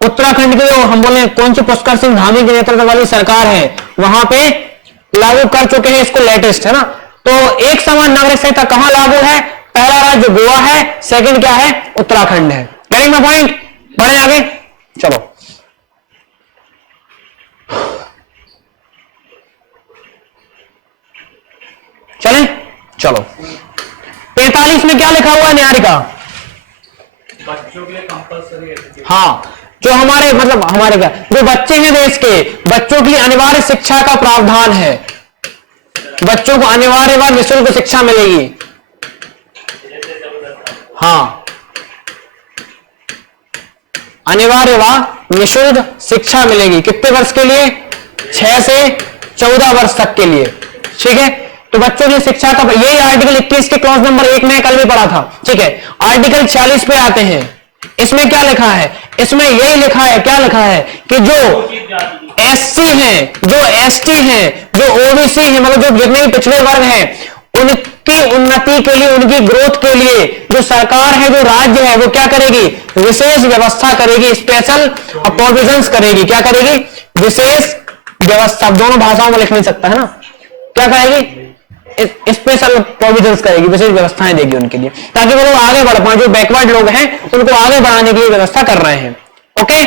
उत्तराखंड के जो हम बोले कौन सी पुष्कर सिंह धामी के नेतृत्व वाली सरकार है, वहां पे लागू कर चुके हैं इसको, लेटेस्ट, है ना। तो एक समान नागरिक संहिता कहां लागू है? पहला राज्य गोवा है, सेकंड क्या है? उत्तराखंड है। Getting my point? बढ़े आगे, चलो। चलें, चलो। 45 में क्या लिखा हुआ है निहारिका? बच्चों के लिए कंपल्सरी है। हाँ, जो हमारे मतलब हमारे क्या, जो बच्चे हैं देश के, बच्चों के लिए अनिवार्य शिक्षा का प्रावधान है। बच्चों को अनिवार्य व निःशुल्क शिक्षा मिलेगी। हाँ, अनिवार्य व निःशुल्क शिक्षा मिलेगी। कितने वर्ष के लिए? 6 से 14 वर्ष तक के लिए। ठीक है, तो बच्चों की शिक्षा का यही आर्टिकल 21 के क्लॉज नंबर 1 में कल भी पढ़ा था। ठीक है, आर्टिकल 40 पे आते हैं। इसमें क्या लिखा है? इसमें यही लिखा है, क्या लिखा है कि जो एससी हैं, जो एसटी हैं, जो ओबीसी हैं, मतलब जो जितने भी पिछड़े वर्ग हैं, उनकी उन्नति के लिए, उनकी ग्रोथ के लिए जो सरकार है, जो राज्य है, वो क्या करेगी? विशेष व्यवस्था करेगी, स्पेशल प्रोविजंस करेगी। क्या करेगी? विशेष व्यवस्था। दोनों भाषाओं में लिख नहीं सकता है ना। क्या करेगी? स्पेशल प्रोविजंस करेगी, विशेष व्यवस्थाएं देगी उनके लिए, ताकि वो लोग आगे बढ़ पाए। जो बैकवर्ड लोग हैं उनको आगे बढ़ाने के लिए व्यवस्था कर रहे हैं। ओके,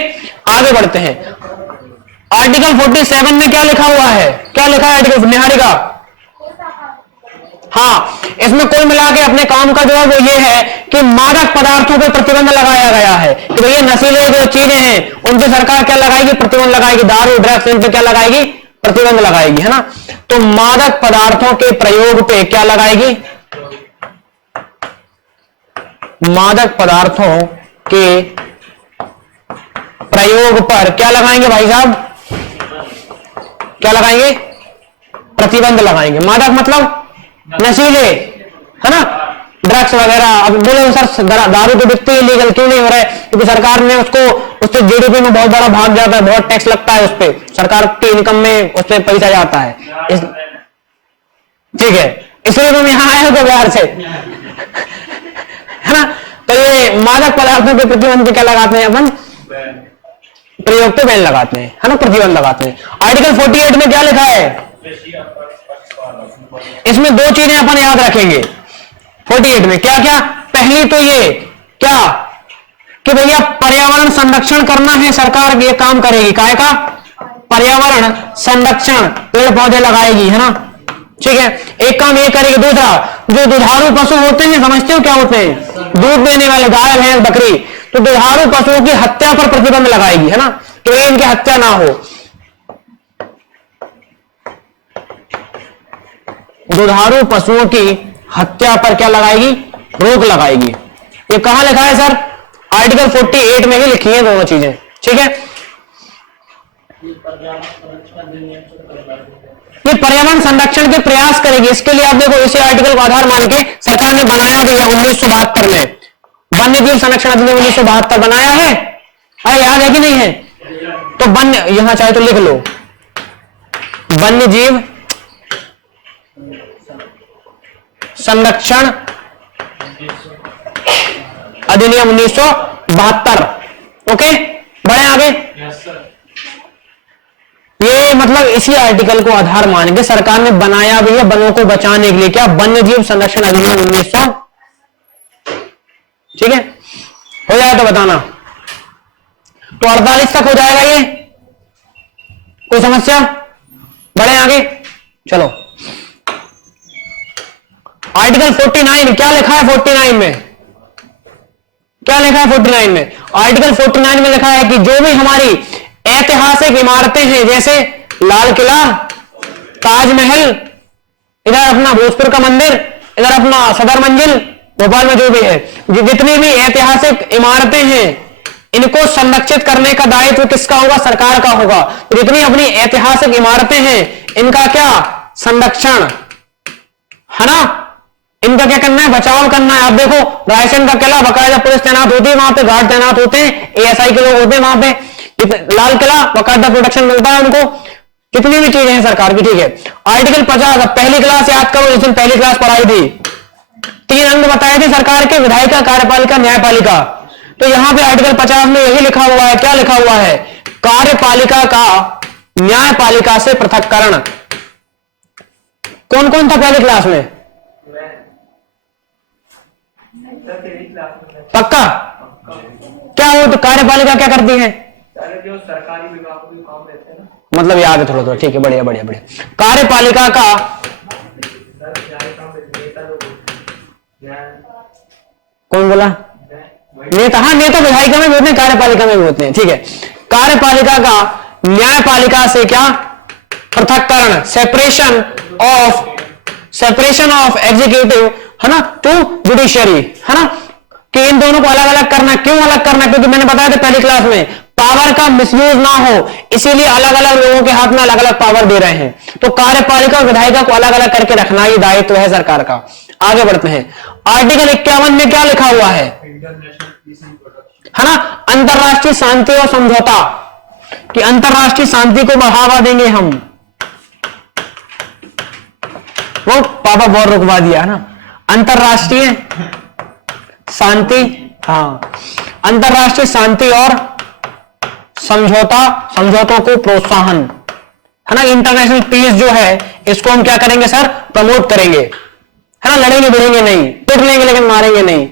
आगे बढ़ते हैं। आर्टिकल 47 में क्या लिखा हुआ है? क्या लिखा है आर्टिकल? निहारिका, हाँ, इसमें कुल मिला के अपने काम का जो है वो ये है कि मादक पदार्थों पर प्रतिबंध लगाया गया है कि भैया नशीले जो चीजें हैं उन पर सरकार क्या लगाएगी? प्रतिबंध लगाएगी। दारू, ड्रग्स, इन पे क्या लगाएगी? प्रतिबंध लगाएगी, है ना। तो मादक पदार्थों के प्रयोग पे क्या लगाएगी? मादक पदार्थों के प्रयोग पर क्या लगाएंगे भाई साहब? क्या लगाएंगे? प्रतिबंध लगाएंगे। मादक मतलब नशीले, है ना, ड्रग्स वगैरह। अब बोले सर दारू तो बिकती है लीगल, क्यों नहीं हो रहा है? क्योंकि सरकार ने उसको, उससे जीडीपी में बहुत बड़ा भाग जाता है, बहुत टैक्स लगता है उस पर, सरकार की इनकम में उस पर पैसा जाता है। ठीक है, इसलिए तुम यहां आए हो तो बिहार से, है ना। तो ये मादक पदार्थों के प्रतिबंध पे क्या लगाते हैं अपन? प्रयोग पे बैन लगाते हैं, है ना, प्रतिबंध लगाते हैं। आर्टिकल 48 में क्या लिखा है? इसमें दो चीजें अपन याद रखेंगे 48 में। क्या क्या? पहली तो ये क्या कि भैया पर्यावरण संरक्षण करना है, सरकार ये काम करेगी। काय का? पर्यावरण संरक्षण, पेड़ पौधे लगाएगी, है ना। ठीक है, एक काम ये करेगी। दूसरा, जो दुधारू पशु होते हैं, समझते हो क्या होते हैं? दूध देने वाले, गाय, भैंस, बकरी। तो दुधारू पशुओं की हत्या पर प्रतिबंध लगाएगी, है ना, तो इनकी हत्या ना हो। दुधारू पशुओं की हत्या पर क्या लगाएगी? रोक लगाएगी। ये कहां लिखा है सर? आर्टिकल 48 में ही लिखी है दोनों चीजें। ठीक है, ये पर्यावरण संरक्षण के प्रयास करेगी। इसके लिए आप देखो, इसे आर्टिकल को आधार मान के सरकार ने बनाया भी है 1972 में। वन्य जीव संरक्षण अधिनियम 1972 बनाया है। अरे याद है कि नहीं है? तो वन्य, यहां चाहे तो लिख लो, वन्य जीव संरक्षण अधिनियम 1972। ओके, बढ़े आगे। ये मतलब इसी आर्टिकल को आधार मान के सरकार ने बनाया भी है वनों को बचाने के लिए। क्या? वन्य जीव संरक्षण अधिनियम 1900। ठीक है, हो जाए तो बताना। तो 48 तक हो जाएगा ये, कोई समस्या? बढ़े आगे, चलो। आर्टिकल 49 क्या लिखा है? 49 में क्या लिखा है? 49 में, आर्टिकल 49 में लिखा है कि जो भी हमारी ऐतिहासिक इमारतें हैं, जैसे लाल किला, ताजमहल, इधर अपना भोजपुर का मंदिर, इधर अपना सदर मंजिल भोपाल में जो भी है, जितनी भी ऐतिहासिक इमारतें हैं, इनको संरक्षित करने का दायित्व किसका होगा? सरकार का होगा। तो जितनी अपनी ऐतिहासिक इमारतें हैं, इनका क्या? संरक्षण, है ना, इनका क्या करना है? बचाव करना है। आप देखो, रायसेन का किला बाकायदा पुलिस तैनात होती है, वहां पे गार्ड तैनात होते हैं, एएसआई के लोग होते हैं वहां पे। लाल किला बाकायदा प्रोटेक्शन मिलता है उनको। कितनी भी चीजें हैं सरकार की। ठीक है, आर्टिकल 50, पहली क्लास याद करो, जिस दिन पहली क्लास पढ़ाई थी, 3 अंग बताए थे सरकार के, विधायिका, कार्यपालिका, न्यायपालिका। तो यहां पे आर्टिकल 50 में यही लिखा हुआ है। क्या लिखा हुआ है? कार्यपालिका का न्यायपालिका से पृथक्करण। कौन कौन था पहली क्लास में? पक्का? क्या हो? तो कार्यपालिका क्या करती है? जो सरकारी विभाग को काम देते हैं ना, मतलब याद है थोड़ा थोड़ा। ठीक है, बढ़िया बढ़िया बढ़िया। कार्यपालिका का कौन बोला? नेता। हाँ, नेता विधायिका में भी होते हैं, कार्यपालिका में भी होते हैं। ठीक है, कार्यपालिका का न्यायपालिका से क्या? पृथक्करण, सेपरेशन ऑफ एग्जीक्यूटिव, है ना, टू जुडिशियरी, है ना, कि इन दोनों को अलग अलग करना। क्यों अलग करना? क्योंकि मैंने बताया था पहली क्लास में, पावर का मिसयूज ना हो, इसीलिए अलग अलग लोगों के हाथ में अलग अलग पावर दे रहे हैं। तो कार्यपालिका और विधायिका को अलग अलग करके रखना ही दायित्व है सरकार का। आगे बढ़ते हैं। आर्टिकल 51 में क्या लिखा हुआ है? है ना, अंतरराष्ट्रीय शांति और समझौता, कि अंतरराष्ट्रीय शांति को बढ़ावा देंगे हम। वो पापा बहुत रुकवा दिया है ना। अंतरराष्ट्रीय शांति, हाँ, अंतरराष्ट्रीय शांति और समझौतों को प्रोत्साहन, है ना। इंटरनेशनल पीस जो है इसको हम क्या करेंगे सर, प्रमोट करेंगे, है ना। लड़ेंगे भिड़ेंगे नहीं, टूट लेंगे लेकिन मारेंगे नहीं,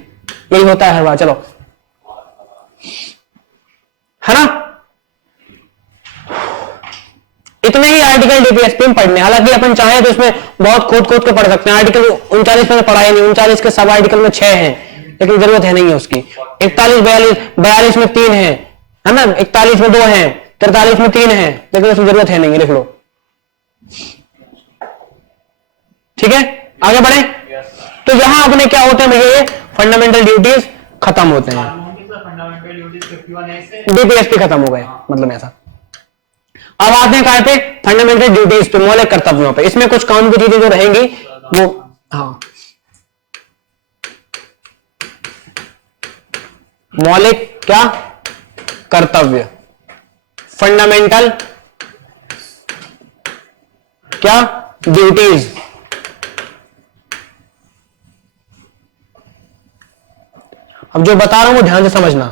यही होता है हर बार। चलो, है ना। इतने ही आर्टिकल डीपीएसपी में पढ़ने, हालांकि अपन चाहे तो इसमें बहुत खोद के पढ़ सकते हैं। आर्टिकल 39 में पढ़ा ही नहीं, 39 के सब आर्टिकल में 6 हैं, लेकिन जरूरत है नहीं है उसकी। 41, 42 में 3 है ना, 41 में 2 हैं, 43 में 3 है, लेकिन उसमें जरूरत है नहीं है, लिख लो। ठीक है, आगे बढ़े। तो यहां अपने क्या होते हैं भैया, ये फंडामेंटल ड्यूटीज खत्म होते हैं, डीपीएसपी खत्म हो गए, मतलब ऐसा। अब आते हैं कहां पे, फंडामेंटल ड्यूटीज पे, मौलिक कर्तव्यों पे। इसमें कुछ काम की चीजें जो रहेंगी वो, हाँ, मौलिक क्या कर्तव्य, फंडामेंटल क्या ड्यूटीज। अब जो बता रहा हूं वो ध्यान से समझना।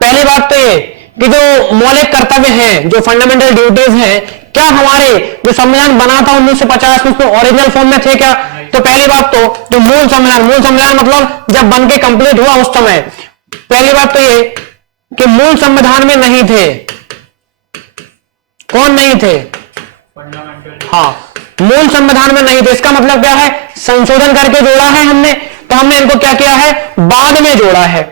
पहली बात तो ये कि जो मौलिक कर्तव्य हैं, जो फंडामेंटल ड्यूटीज हैं, क्या हमारे जो संविधान बना था 1950 में, उसमें ओरिजिनल फॉर्म में थे क्या? तो पहली बात तो जो मूल संविधान मतलब जब बन के कंप्लीट हुआ उस समय, पहली बात तो ये कि मूल संविधान में नहीं थे। कौन नहीं थे? हाँ, मूल संविधान में नहीं थे। इसका मतलब क्या है, संशोधन करके जोड़ा है हमने, तो हमने इनको क्या किया है, बाद में जोड़ा है।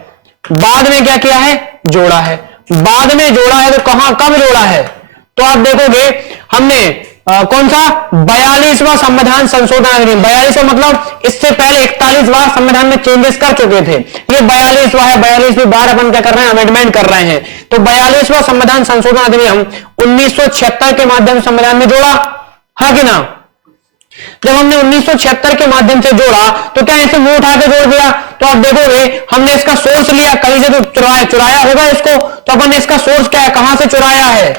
बाद में क्या किया है, जोड़ा है। बाद में जोड़ा है तो कहां कब जोड़ा है? तो आप देखोगे हमने कौन सा 42वां संविधान संशोधन अधिनियम, 42वां मतलब इससे पहले 41वां संविधान में चेंजेस कर चुके थे। ये 42वां है, 42वीं बार अपन क्या कर रहे हैं, अमेंडमेंट कर रहे हैं। तो 42वां संविधान संशोधन अधिनियम 1976 के माध्यम से संविधान में जोड़ा, हाँ कि ना? जब हमने 1976 के माध्यम से जोड़ा तो क्या ऐसे मुंह उठा के जोड़ दिया? तो आप देखोगे हमने इसका सोर्स लिया, कहीं से तो चुराया होगा इसको, तो अपन ने इसका सोर्स क्या है, कहां से चुराया है,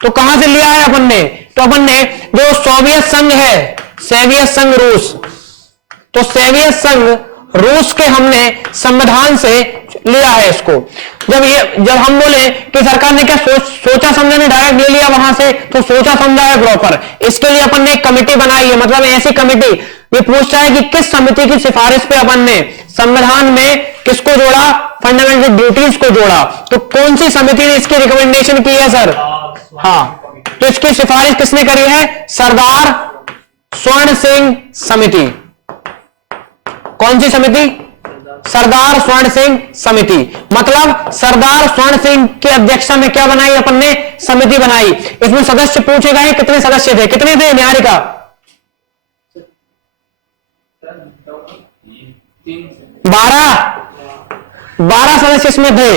तो कहां से लिया है अपन ने? तो अपन ने जो सोवियत संघ है, सोवियत संघ रूस, तो सोवियत संघ रूस के हमने संविधान से लिया है इसको। जब हम बोले कि सरकार ने क्या सोचा समझा ने डायरेक्ट ले लिया वहां से, तो सोचा समझा है प्रॉपर। इसके लिए अपन ने एक कमेटी बनाई है, मतलब ऐसी कमेटी, ये पूछता है कि किस समिति की सिफारिश पे अपन ने संविधान में किसको जोड़ा, फंडामेंटल ड्यूटीज को जोड़ा। तो कौन सी समिति ने इसकी रिकमेंडेशन की है सर? हाँ, तो इसकी सिफारिश किसने करी है? सरदार स्वर्ण सिंह समिति। कौन सी समिति? सरदार स्वर्ण सिंह समिति। मतलब सरदार स्वर्ण सिंह की अध्यक्षता में क्या बनाई अपन ने, समिति बनाई। इसमें सदस्य पूछे गए कितने सदस्य थे, कितने थे न्यायिका? 12 सदस्य इसमें थे।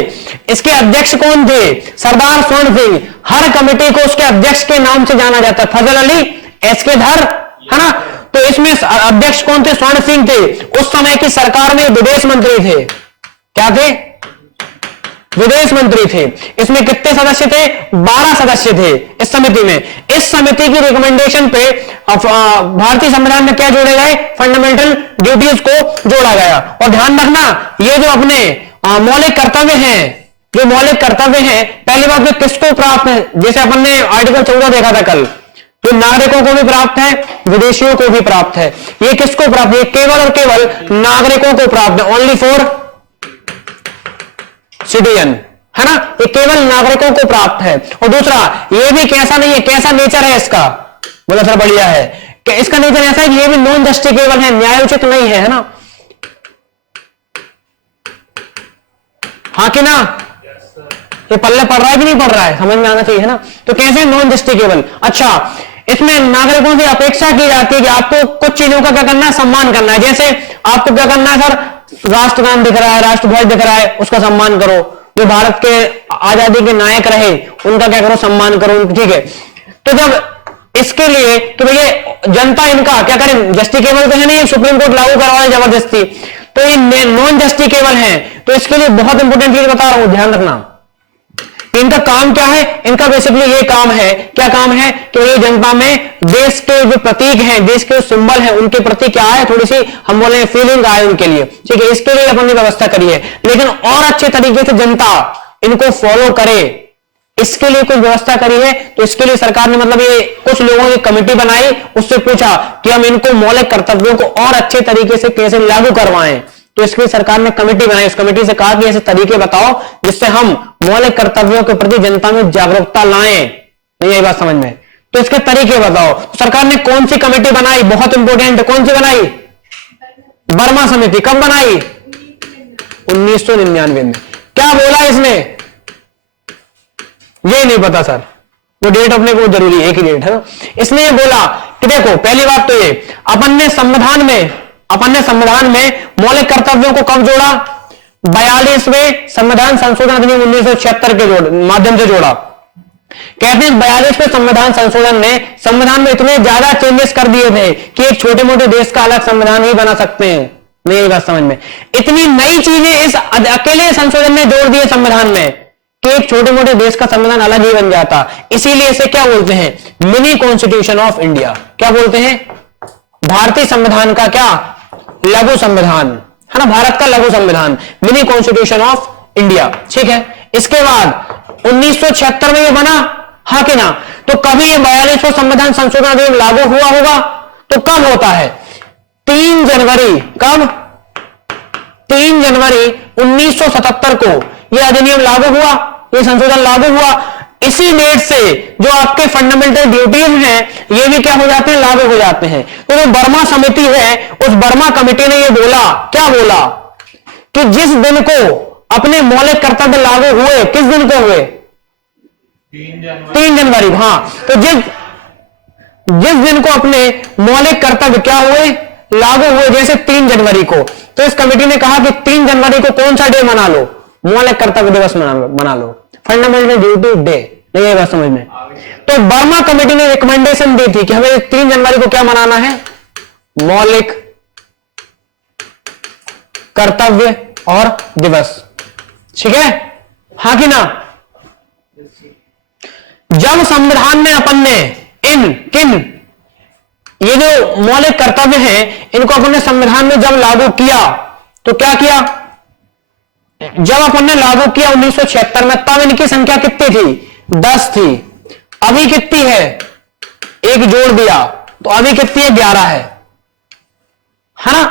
इसके अध्यक्ष कौन थे? सरदार स्वर्ण सिंह। हर कमेटी को उसके अध्यक्ष के नाम से जाना जाता है, फजल अली, एसके धर, है ना। तो इसमें अध्यक्ष कौन थे? स्वर्ण सिंह थे। उस समय की सरकार में विदेश मंत्री थे। क्या थे? विदेश मंत्री थे। इसमें कितने सदस्य थे? 12 सदस्य थे इस समिति में। इस समिति की रिकमेंडेशन पे भारतीय संविधान में क्या जोड़े गए? फंडामेंटल ड्यूटीज को जोड़ा गया। और ध्यान रखना, ये जो अपने मौलिक कर्तव्य हैं, जो मौलिक कर्तव्य हैं, पहली बात तो किसको प्राप्त है? जैसे अपन ने आर्टिकल 14 देखा था कल, तो नागरिकों को भी प्राप्त है, विदेशियों को भी प्राप्त है। ये किसको प्राप्त है? केवल और केवल नागरिकों को प्राप्त है, ओनली फॉर सिटीजन, है ना। ये केवल नागरिकों को प्राप्त है। और दूसरा, ये भी कैसा नहीं है, कैसा नेचर है इसका? बोला सर बढ़िया है कि इसका नेचर ऐसा है कि ये भी नॉन जस्टिफिकेबल है, न्यायोचित नहीं है ना, हाँ कि ना? ये पल्ले पड़ रहा है कि नहीं पड़ रहा है, समझ में आना चाहिए, है ना। तो कैसे नॉन जस्टिफिकेबल? अच्छा, इसमें नागरिकों से अपेक्षा की जाती है कि आपको कुछ चीजों का क्या करना है, सम्मान करना है। जैसे आपको क्या करना है सर, राष्ट्रगान दिख रहा है, राष्ट्रध्वज दिख रहा है, उसका सम्मान करो। जो भारत के आजादी के नायक रहे उनका क्या करो, सम्मान करो, ठीक है। तो जब इसके लिए तो भैया जनता इनका क्या करें, जस्टिफिकेबल तो है नहीं, सुप्रीम कोर्ट लागू करवा है जबरदस्ती, तो ये नॉन जस्टिफिकेबल है। तो इसके लिए बहुत इंपोर्टेंट चीज बता रहा हूं, ध्यान रखना। कि इनका काम क्या है। इनका बेसिकली ये काम है, क्या काम है कि ये जनता में देश के जो प्रतीक हैं, देश के जो सिंबल हैं, उनके प्रति क्या है, थोड़ी सी हम बोले फीलिंग आए उनके लिए, ठीक है। इसके लिए अपन ने व्यवस्था करी है, लेकिन और अच्छे तरीके से जनता इनको फॉलो करे, इसके लिए कुछ व्यवस्था करी है। तो इसके लिए सरकार ने मतलब ये कुछ लोगों की कमेटी बनाई, उससे पूछा कि हम इनको मौलिक कर्तव्यों को और अच्छे तरीके से कैसे लागू करवाएं। तो इसके लिए सरकार ने कमेटी बनाई, उस कमेटी से कहा कि ऐसे तरीके बताओ जिससे हम मौलिक कर्तव्यों के प्रति जनता में जागरूकता लाएं। नहीं यही बात समझ में? तो इसके तरीके बताओ। तो सरकार ने कौन सी कमेटी बनाई, बहुत इंपॉर्टेंट, कौन सी बनाई? बर्मा समिति। कब बनाई? 1999 में। क्या बोला इसने? ये नहीं पता सर, वो डेट अपने को जरूरी है, एक ही डेट है। इसने ये बोला कि देखो, पहली बात तो ये अपन ने संविधान में मौलिक कर्तव्यों को कब जोड़ा? 42वें संविधान संशोधन अधिनियम 1976 के माध्यम से जोड़ा। कहते हैं 42वें संविधान संशोधन ने संविधान में इतने ज्यादा चेंजेस कर दिए थे कि एक छोटे मोटे देश का अलग संविधान ही बना सकते हैं। नहीं ये बात समझ में? इतनी नई चीजें इस अकेले संशोधन ने जोड़ दिए संविधान में कि एक छोटे मोटे देश का संविधान अलग ही बन जाता। इसीलिए इसे क्या बोलते हैं? Mini constitution of India. क्या बोलते हैं? भारतीय संविधान का क्या? लघु संविधान, है ना, भारत का लघु संविधान, मिनी कॉन्स्टिट्यूशन ऑफ इंडिया, ठीक है। इसके बाद 1976 में ये बना, हाँ कि ना? तो कभी ये 42वां संविधान संशोधन अधिनियम लागू हुआ होगा तो कब होता है? 3 जनवरी। कब? 3 जनवरी 1977 को यह अधिनियम लागू हुआ, यह संशोधन लागू हुआ। इसी डेट से जो आपके फंडामेंटल ड्यूटीज हैं ये भी क्या हो जाते हैं? लागू हो जाते हैं। तो जो बर्मा समिति है, उस बर्मा कमेटी ने ये बोला, क्या बोला कि जिस दिन को अपने मौलिक कर्तव्य लागू हुए, किस दिन को हुए? 3 जनवरी। हाँ, तो जिस दिन को अपने मौलिक कर्तव्य क्या हुए? लागू हुए, जैसे 3 जनवरी को। तो इस कमेटी ने कहा कि 3 जनवरी को कौन सा डे मना लो? मौलिक कर्तव्य दिवस मना लो, फंडामेंटल ड्यूटी डे। नहीं है बात समझ में? तो बर्मा कमेटी ने रिकमेंडेशन दी थी कि हमें 3 जनवरी को क्या मनाना है? मौलिक कर्तव्य और दिवस, ठीक है, हाँ कि ना? जब संविधान में अपन ने ये जो मौलिक कर्तव्य हैं इनको अपन ने संविधान में जब लागू किया तो क्या किया? जब अपन ने लागू किया 1976 में, तब इनकी संख्या कितनी थी? 10 थी। अभी कितनी है? एक जोड़ दिया तो अभी कितनी है? 11 है ना?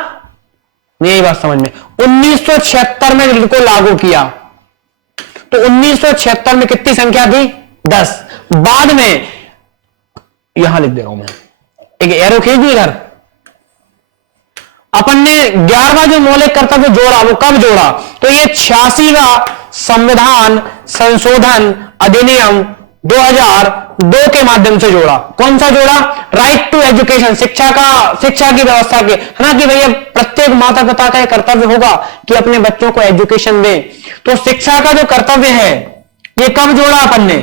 यही बात समझ में? 1976 में इनको लागू किया तो 1976 में कितनी संख्या थी? 10। बाद में यहां लिख दे रहा हूं मैं, एक एरो खींच दी इधर। अपन ने 11वां जो मौलिक कर्तव्य जोड़ा, वो कब जोड़ा? तो ये 86वां संविधान संशोधन अधिनियम 2002 के माध्यम से जोड़ा। कौन सा जोड़ा? राइट टू एजुकेशन, शिक्षा की व्यवस्था के, है ना, कि भैया प्रत्येक माता पिता का यह कर्तव्य होगा कि अपने बच्चों को एजुकेशन दें। तो शिक्षा का जो कर्तव्य है ये कब जोड़ा अपन ने?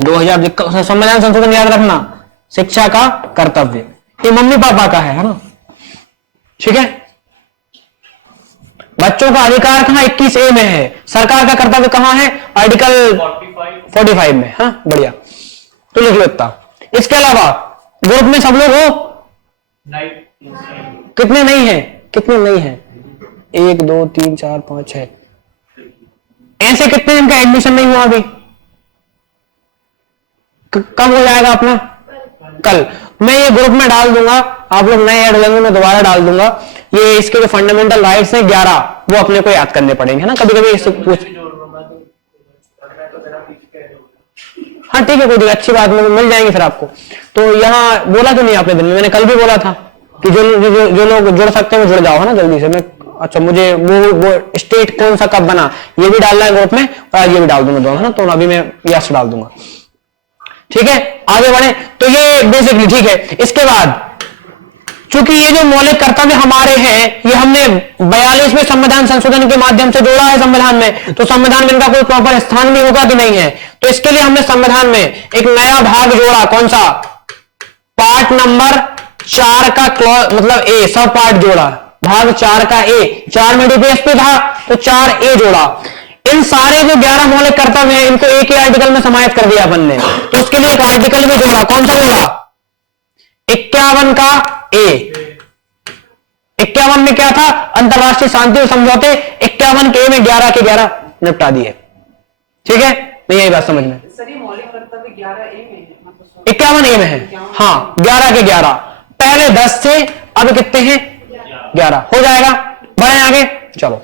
2000। संविधान संशोधन याद रखना, शिक्षा का कर्तव्य ये मम्मी पापा का है ना, ठीक है। बच्चों का अधिकार कहां? 21A में है। सरकार का कर्तव्य कहां है? आर्टिकल 45 में। हाँ बढ़िया, तो लिख लो इतना। इसके अलावा ग्रुप में सब लोग हो? कितने नहीं है? कितने नहीं है? 1 2 3 4 5 6। ऐसे कितने इनका एडमिशन नहीं हुआ अभी? कब हो जाएगा अपना? कल। मैं ये ग्रुप में डाल दूंगा, आप लोग नए ऐड लेंगे, मैं दोबारा डाल दूंगा। ये इसके जो फंडामेंटल राइट्स हैं 11, वो अपने को याद करने पड़ेंगे, है ना। कभी कभी इससे पूछ, हाँ ठीक है, कोई अच्छी बात में मिल जाएंगे फिर आपको। तो यहाँ बोला तो नहीं आपने दिन में? मैंने कल भी बोला था कि जो लोग जुड़ सकते हैं वो जुड़ जाओ, है ना, जल्दी से। मैं अच्छा, मुझे वो स्टेट कौन सा कब बना ये भी डालना है ग्रुप में, और आज ये भी डाल दूंगा दोनों, है ना। तो अभी मैं यस डाल दूंगा, ठीक है। आगे बढ़े तो ये बेसिकली ठीक है। इसके बाद चूंकि ये जो मौलिक कर्तव्य हमारे हैं ये हमने 42वें संविधान संशोधन के माध्यम से जोड़ा है संविधान में, तो संविधान में इनका कोई प्रॉपर स्थान भी होगा कि नहीं है? तो इसके लिए हमने संविधान में एक नया भाग जोड़ा। कौन सा? पार्ट नंबर 4 का क्लॉज मतलब ए, सब पार्ट जोड़ा। भाग 4 का ए, 4 में डीपीएसपी था तो 4A जोड़ा। इन सारे जो 11 मौलिक कर्तव्य हैं इनको एक ही आर्टिकल में समाहित कर दिया अपन ने, तो उसके लिए एक आर्टिकल भी जोड़ा। कौन सा जोड़ा? 51 का ए। 51 में क्या था? अंतरराष्ट्रीय शांति और समझौते। 51 के ए में 11 के 11 निपटा दिए। ठीक है, नहीं यही बात समझ में? सर ये मौलिक कर्तव्य 11 ए में है, मतलब 51 ए में है। हाँ, 11 के 11। पहले 10 थे, अब कितने हैं? 11। हो जाएगा, बढ़े आगे। चलो,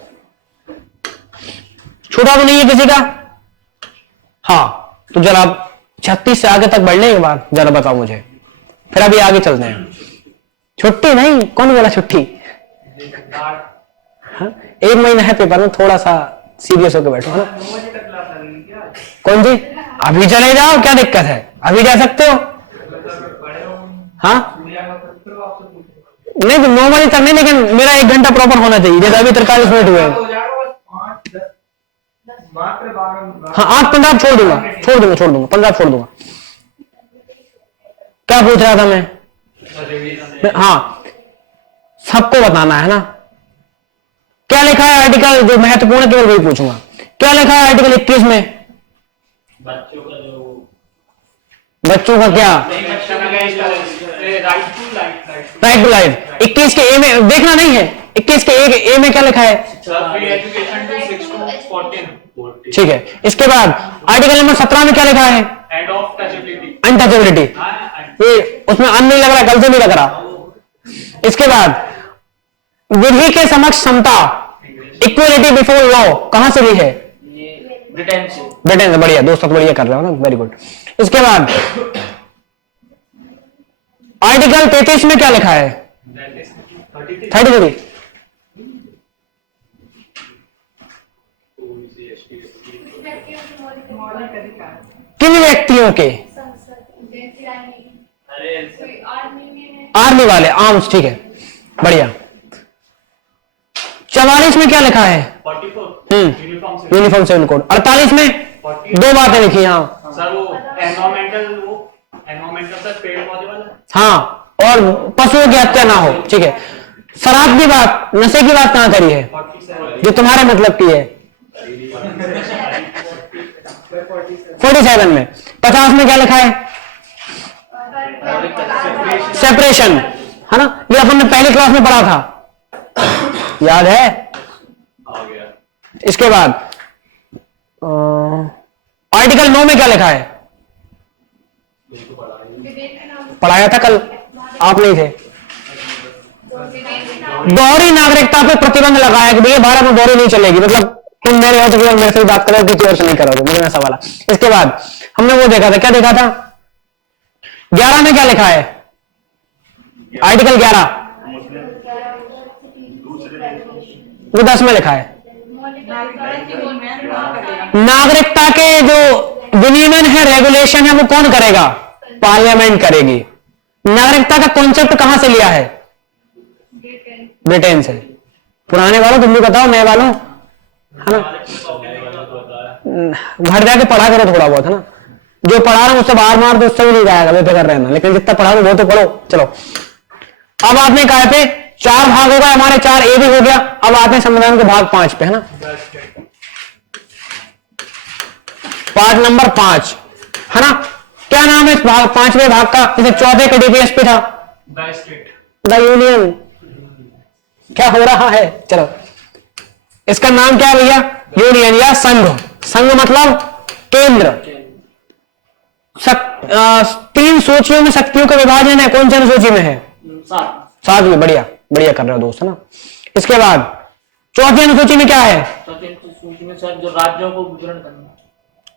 छूटा तो नहीं है किसी का? हाँ, तो जरा 36 से आगे तक बढ़ने के बाद जरा बताओ मुझे, फिर अभी आगे चलते हैं। छुट्टी नहीं, कौन बोला छुट्टी? हाँ, 1 महीना है पेपर में, थोड़ा सा सीरियस होकर बैठो, है ना? कौन जी? अभी चले जाओ, क्या दिक्कत है? अभी जा सकते हो। हाँ, नहीं तो नॉर्मली तक नहीं, लेकिन मेरा 1 घंटा प्रॉपर होना चाहिए। जैसे अभी 43 मिनट हुए हैं। हाँ, 8-15 छोड़ दूंगा 15 छोड़ दूंगा। क्या पूछ रहा था मैं? हाँ, सबको बताना है ना। क्या लिखा है आर्टिकल जो महत्वपूर्ण है, केवल वही पूछूंगा। क्या लिखा है आर्टिकल 21 में? बच्चों का क्या? Right to life. 21 के ए में देखना नहीं है। 21 के ए में क्या लिखा है? ठीक है, इसके बाद आर्टिकल नंबर 17 में क्या लिखा है? अनटचेबिलिटी। ये उसमें अन नहीं लग रहा, कल से नहीं लग रहा। इसके बाद विधि के समक्ष समता, इक्वलिटी बिफोर लॉ, कहां से ली है? ब्रिटेन से। बढ़िया, दोस्त बढ़िया कर रहे हो ना, वेरी गुड। इसके बाद आर्टिकल 33 में क्या लिखा है? 33। किन व्यक्तियों के? आर्मी वाले, आर्म्स। ठीक है, बढ़िया। 44 में क्या लिखा है? Uniform civil code. 48 में 2 बातें लिखी। हाँ सर, वो एनवायरमेंटल सर, पेड़ पौधे वाला। हाँ, और पशुओं की हत्या ना हो। ठीक है। शराब की बात, नशे की बात कहां करी है? जो तुम्हारे मतलब की है 47 में। 50 में क्या लिखा है? सेपरेशन, है ना? ये अपन ने पहली क्लास में पढ़ा था, याद है? इसके बाद आर्टिकल 9 में क्या लिखा है? पढ़ाया था कल, आप नहीं थे। दोहरी नागरिकता पे प्रतिबंध लगाया कि भैया भारत में दोहरी नहीं चलेगी। मतलब तुम मेरे हो तो केवल मेरे से बात करोगे, किसी और से नहीं करोगे, मुझे ऐसा वाला। इसके बाद हमने वो देखा था, क्या देखा था? 11 में क्या लिखा है? आर्टिकल 11 वो 10 में लिखा है। नागरिकता के जो विनियमन है, रेगुलेशन है, वो कौन करेगा? पार्लियामेंट करेगी। नागरिकता का कॉन्सेप्ट कहां से लिया है? ब्रिटेन से। पुराने वालों तुम भी बताओ, नए वालों, है ना? घर जाके पढ़ा करो थोड़ा बहुत, है ना? जो पढ़ा रहा हूं उससे बाहर मार दो, उससे भी नहीं जाएगा, बेफिक्र रहना। लेकिन जितना पढ़ा रहा हूं वो तो पढ़ो। चलो, अब आपने कहा पे 4 भाग हो गए हमारे, 4 ए भी हो गया। अब आते हैं संविधान के भाग 5 पे, है ना? पार्ट नंबर 5, है ना? क्या नाम है इस भाग 5वें भाग का? जैसे 4थे के डीपीएस पे था द यूनियन। क्या हो रहा है? चलो, इसका नाम क्या है भैया? यूनियन या संघ। संघ मतलब केंद्र। 3 सूचियों में शक्तियों का विभाजन है। कौन सी अनुसूची में है? 7 में। बढ़िया बढ़िया कर रहे हो दोस्त, है ना? इसके बाद 4थी अनुसूची में क्या है? चौथी अनुसूची में सर जो राज्यों को विवरण करना,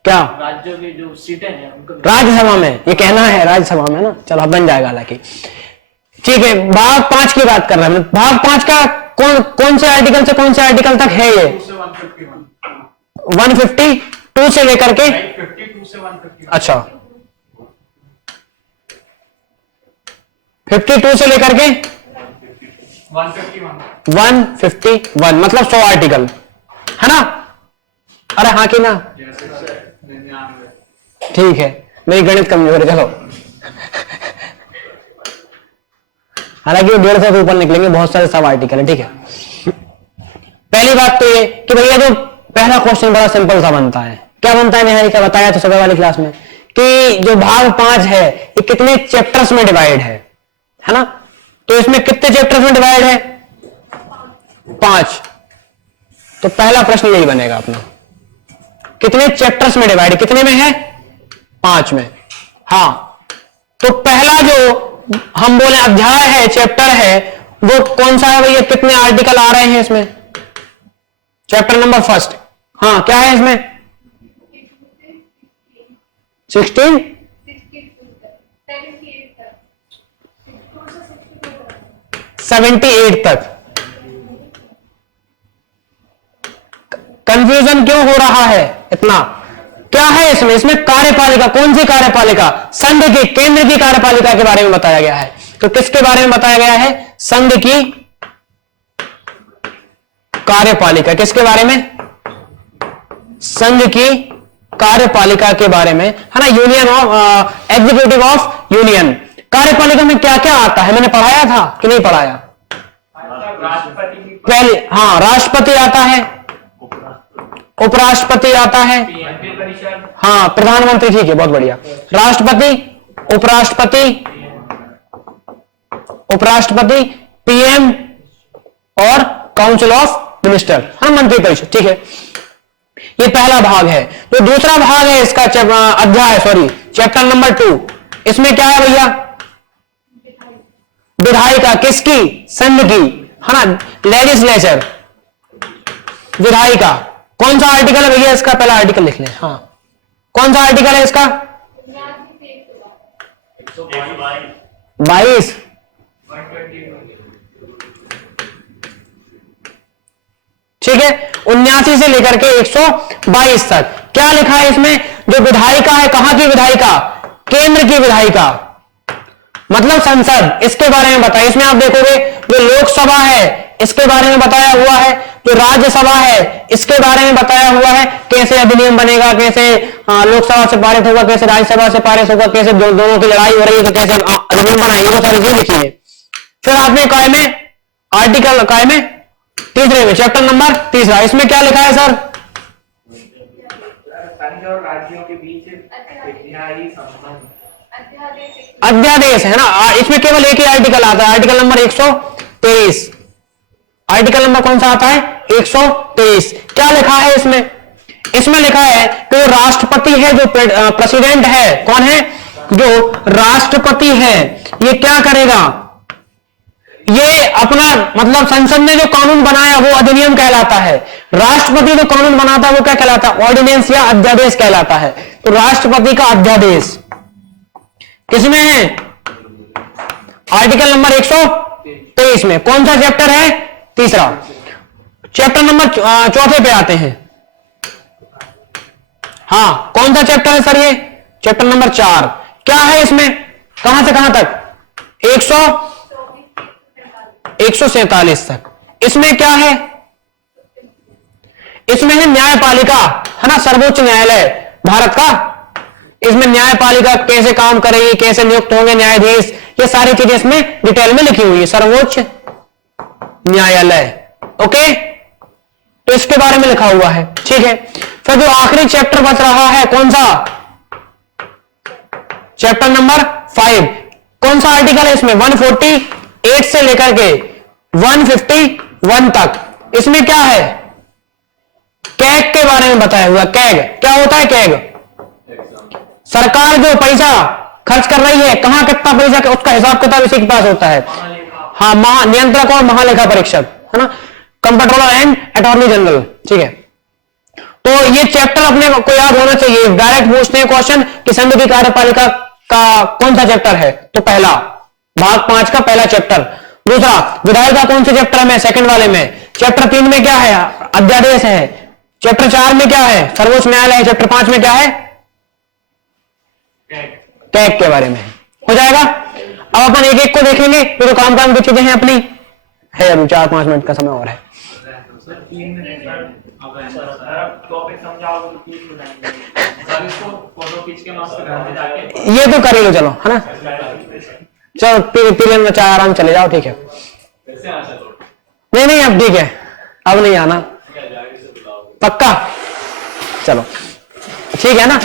क्या? राज्यों की जो सीटें हैं उनको राज्यसभा में, ये कहना है राज्यसभा में ना। चलो, बन जाएगा हालांकि। ठीक है, भाग 5 की बात कर रहे हैं। भाग 5 का कौन से आर्टिकल से कौन से आर्टिकल तक है ये? 152 से लेकर के 52 से 151। अच्छा, 52 से लेकर के 151 मतलब 100 आर्टिकल, है ना? अरे हाँ कि ना? ठीक है, मेरी गणित कमजोर है। चलो, हालांकि 150 से ऊपर निकलेंगे, बहुत सारे सब आर्टिकल है। ठीक है, पहली बात तो ये कि भैया जो पहला क्वेश्चन बड़ा सिंपल सा बनता है। क्या बनता है निहारी, क्या बताया तो सुबह वाली क्लास में कि जो भाग 5 है ये कितने चैप्टर्स में डिवाइड है ना। तो इसमें कितने चैप्टर्स में डिवाइड है? 5। तो पहला प्रश्न यही बनेगा अपना, कितने चैप्टर्स में डिवाइड, कितने में है? 5 में। हाँ, तो पहला जो हम बोले अध्याय है, चैप्टर है, वो कौन सा है भैया? कितने आर्टिकल आ रहे हैं इसमें? Chapter number 1। हाँ, क्या है इसमें? 16 78 तक। कंफ्यूजन क्यों हो रहा है इतना? क्या है इसमें? इसमें कार्यपालिका, कौन सी कार्यपालिका? संघ की, केंद्र की कार्यपालिका के बारे में बताया गया है। तो किसके बारे में बताया गया है? संघ की कार्यपालिका। किसके बारे में? संघ की कार्यपालिका के बारे में, है ना। Union of executive of union. कार्यपालिका में क्या क्या आता है? मैंने पढ़ाया था कि नहीं पढ़ाया? पहले हाँ, राष्ट्रपति आता है, उपराष्ट्रपति आता है, हाँ प्रधानमंत्री, ठीक है, बहुत बढ़िया। राष्ट्रपति, उपराष्ट्रपति, पीएम और काउंसिल ऑफ मिनिस्टर, हाँ मंत्रिपरिषद, ठीक है। ये पहला भाग है। जो दूसरा भाग है इसका अध्याय, सॉरी, चैप्टर नंबर 2, इसमें क्या है भैया? विधायिका। किसकी? संघ की, है ना, लेजिस्लेचर, विधायिका। कौन सा आर्टिकल है भैया इसका? पहला आर्टिकल लिख लें। हाँ, कौन सा आर्टिकल है इसका? 22। ठीक है, 79 से लेकर के 122 तक। क्या लिखा है इसमें? जो विधायिका है, कहां की विधायिका? केंद्र की विधायिका, मतलब संसद। इसके बारे में बताइए। इसमें आप देखोगे जो लोकसभा है इसके बारे में बताया हुआ है, जो राज्यसभा है इसके बारे में बताया हुआ है, कैसे अधिनियम बनेगा, कैसे लोकसभा से पारित होगा, कैसे राज्यसभा से पारित होगा, कैसे दोनों की लड़ाई हो रही है तो कैसे अधिनियम बनाएंगे, वो सारी चीज लिखी है। फिर आपने काय में आर्टिकल, काय में तीसरे में, चैप्टर नंबर 3, इसमें क्या लिखा है सर? संघ और राज्यों के बीच अध्यादेश, है ना। इसमें केवल एक ही आर्टिकल आता है, आर्टिकल नंबर 123। आर्टिकल नंबर कौन सा आता है? 123। क्या लिखा है इसमें? इसमें लिखा है कि जो राष्ट्रपति है, जो प्रेसिडेंट है, कौन है? जो राष्ट्रपति है, ये क्या करेगा? ये अपना मतलब संसद ने जो कानून बनाया वो अधिनियम कहलाता है। राष्ट्रपति जो कानून बनाता है वो क्या कहलाता है? ऑर्डिनेंस या अध्यादेश कहलाता है। तो राष्ट्रपति का अध्यादेश किसमें है? आर्टिकल नंबर 123 में। कौन सा चैप्टर है? तीसरा। चैप्टर नंबर 4 पे आते हैं। हाँ, कौन सा चैप्टर है सर ये? Chapter number 4। क्या है इसमें? कहां से कहां तक? 147 तक। इसमें क्या है? इसमें है न्यायपालिका, है ना, सर्वोच्च न्यायालय भारत का। इसमें न्यायपालिका कैसे काम करेगी, कैसे नियुक्त होंगे न्यायाधीश, ये सारी चीजें इसमें डिटेल में लिखी हुई है। सर्वोच्च न्यायालय, ओके, तो इसके बारे में लिखा हुआ है, ठीक है। फिर जो आखिरी चैप्टर बच रहा है, कौन सा? Chapter number 5। कौन सा आर्टिकल है इसमें? 148 से लेकर के 151 तक। इसमें क्या है? कैग के बारे में बताया हुआ। कैग क्या होता है? कैग सरकार जो पैसा खर्च कर रही है, कहां कितना पैसा, उसका हिसाब किताब इसी के पास होता है। हाँ, नियंत्रक और महालेखा परीक्षक, है ना, कंट्रोलर एंड अटॉर्नी जनरल, ठीक है। तो ये चैप्टर अपने को याद होना चाहिए। डायरेक्ट पूछते हैं क्वेश्चन कि संघ की कार्यपालिका का कौन सा चैप्टर है? तो पहला भाग 5 का पहला चैप्टर। दूसरा विधायिका कौन से चैप्टर में? सेकंड वाले में। चैप्टर 3 में क्या है? अध्यादेश है। चैप्टर 4 में क्या है? सर्वोच्च न्यायालय है। चैप्टर 5 में क्या है? कैग के बारे में हो जाएगा। अब अपन एक एक को देखेंगे, तो काम की चीजें हैं अपनी, है अभी 4-5 मिनट का समय और है। ये तो कर लो, चलो, है ना, चलो पीरियड में चाहे आराम चले जाओ, ठीक है। नहीं अब ठीक है, अब नहीं आना, पक्का? चलो ठीक है ना।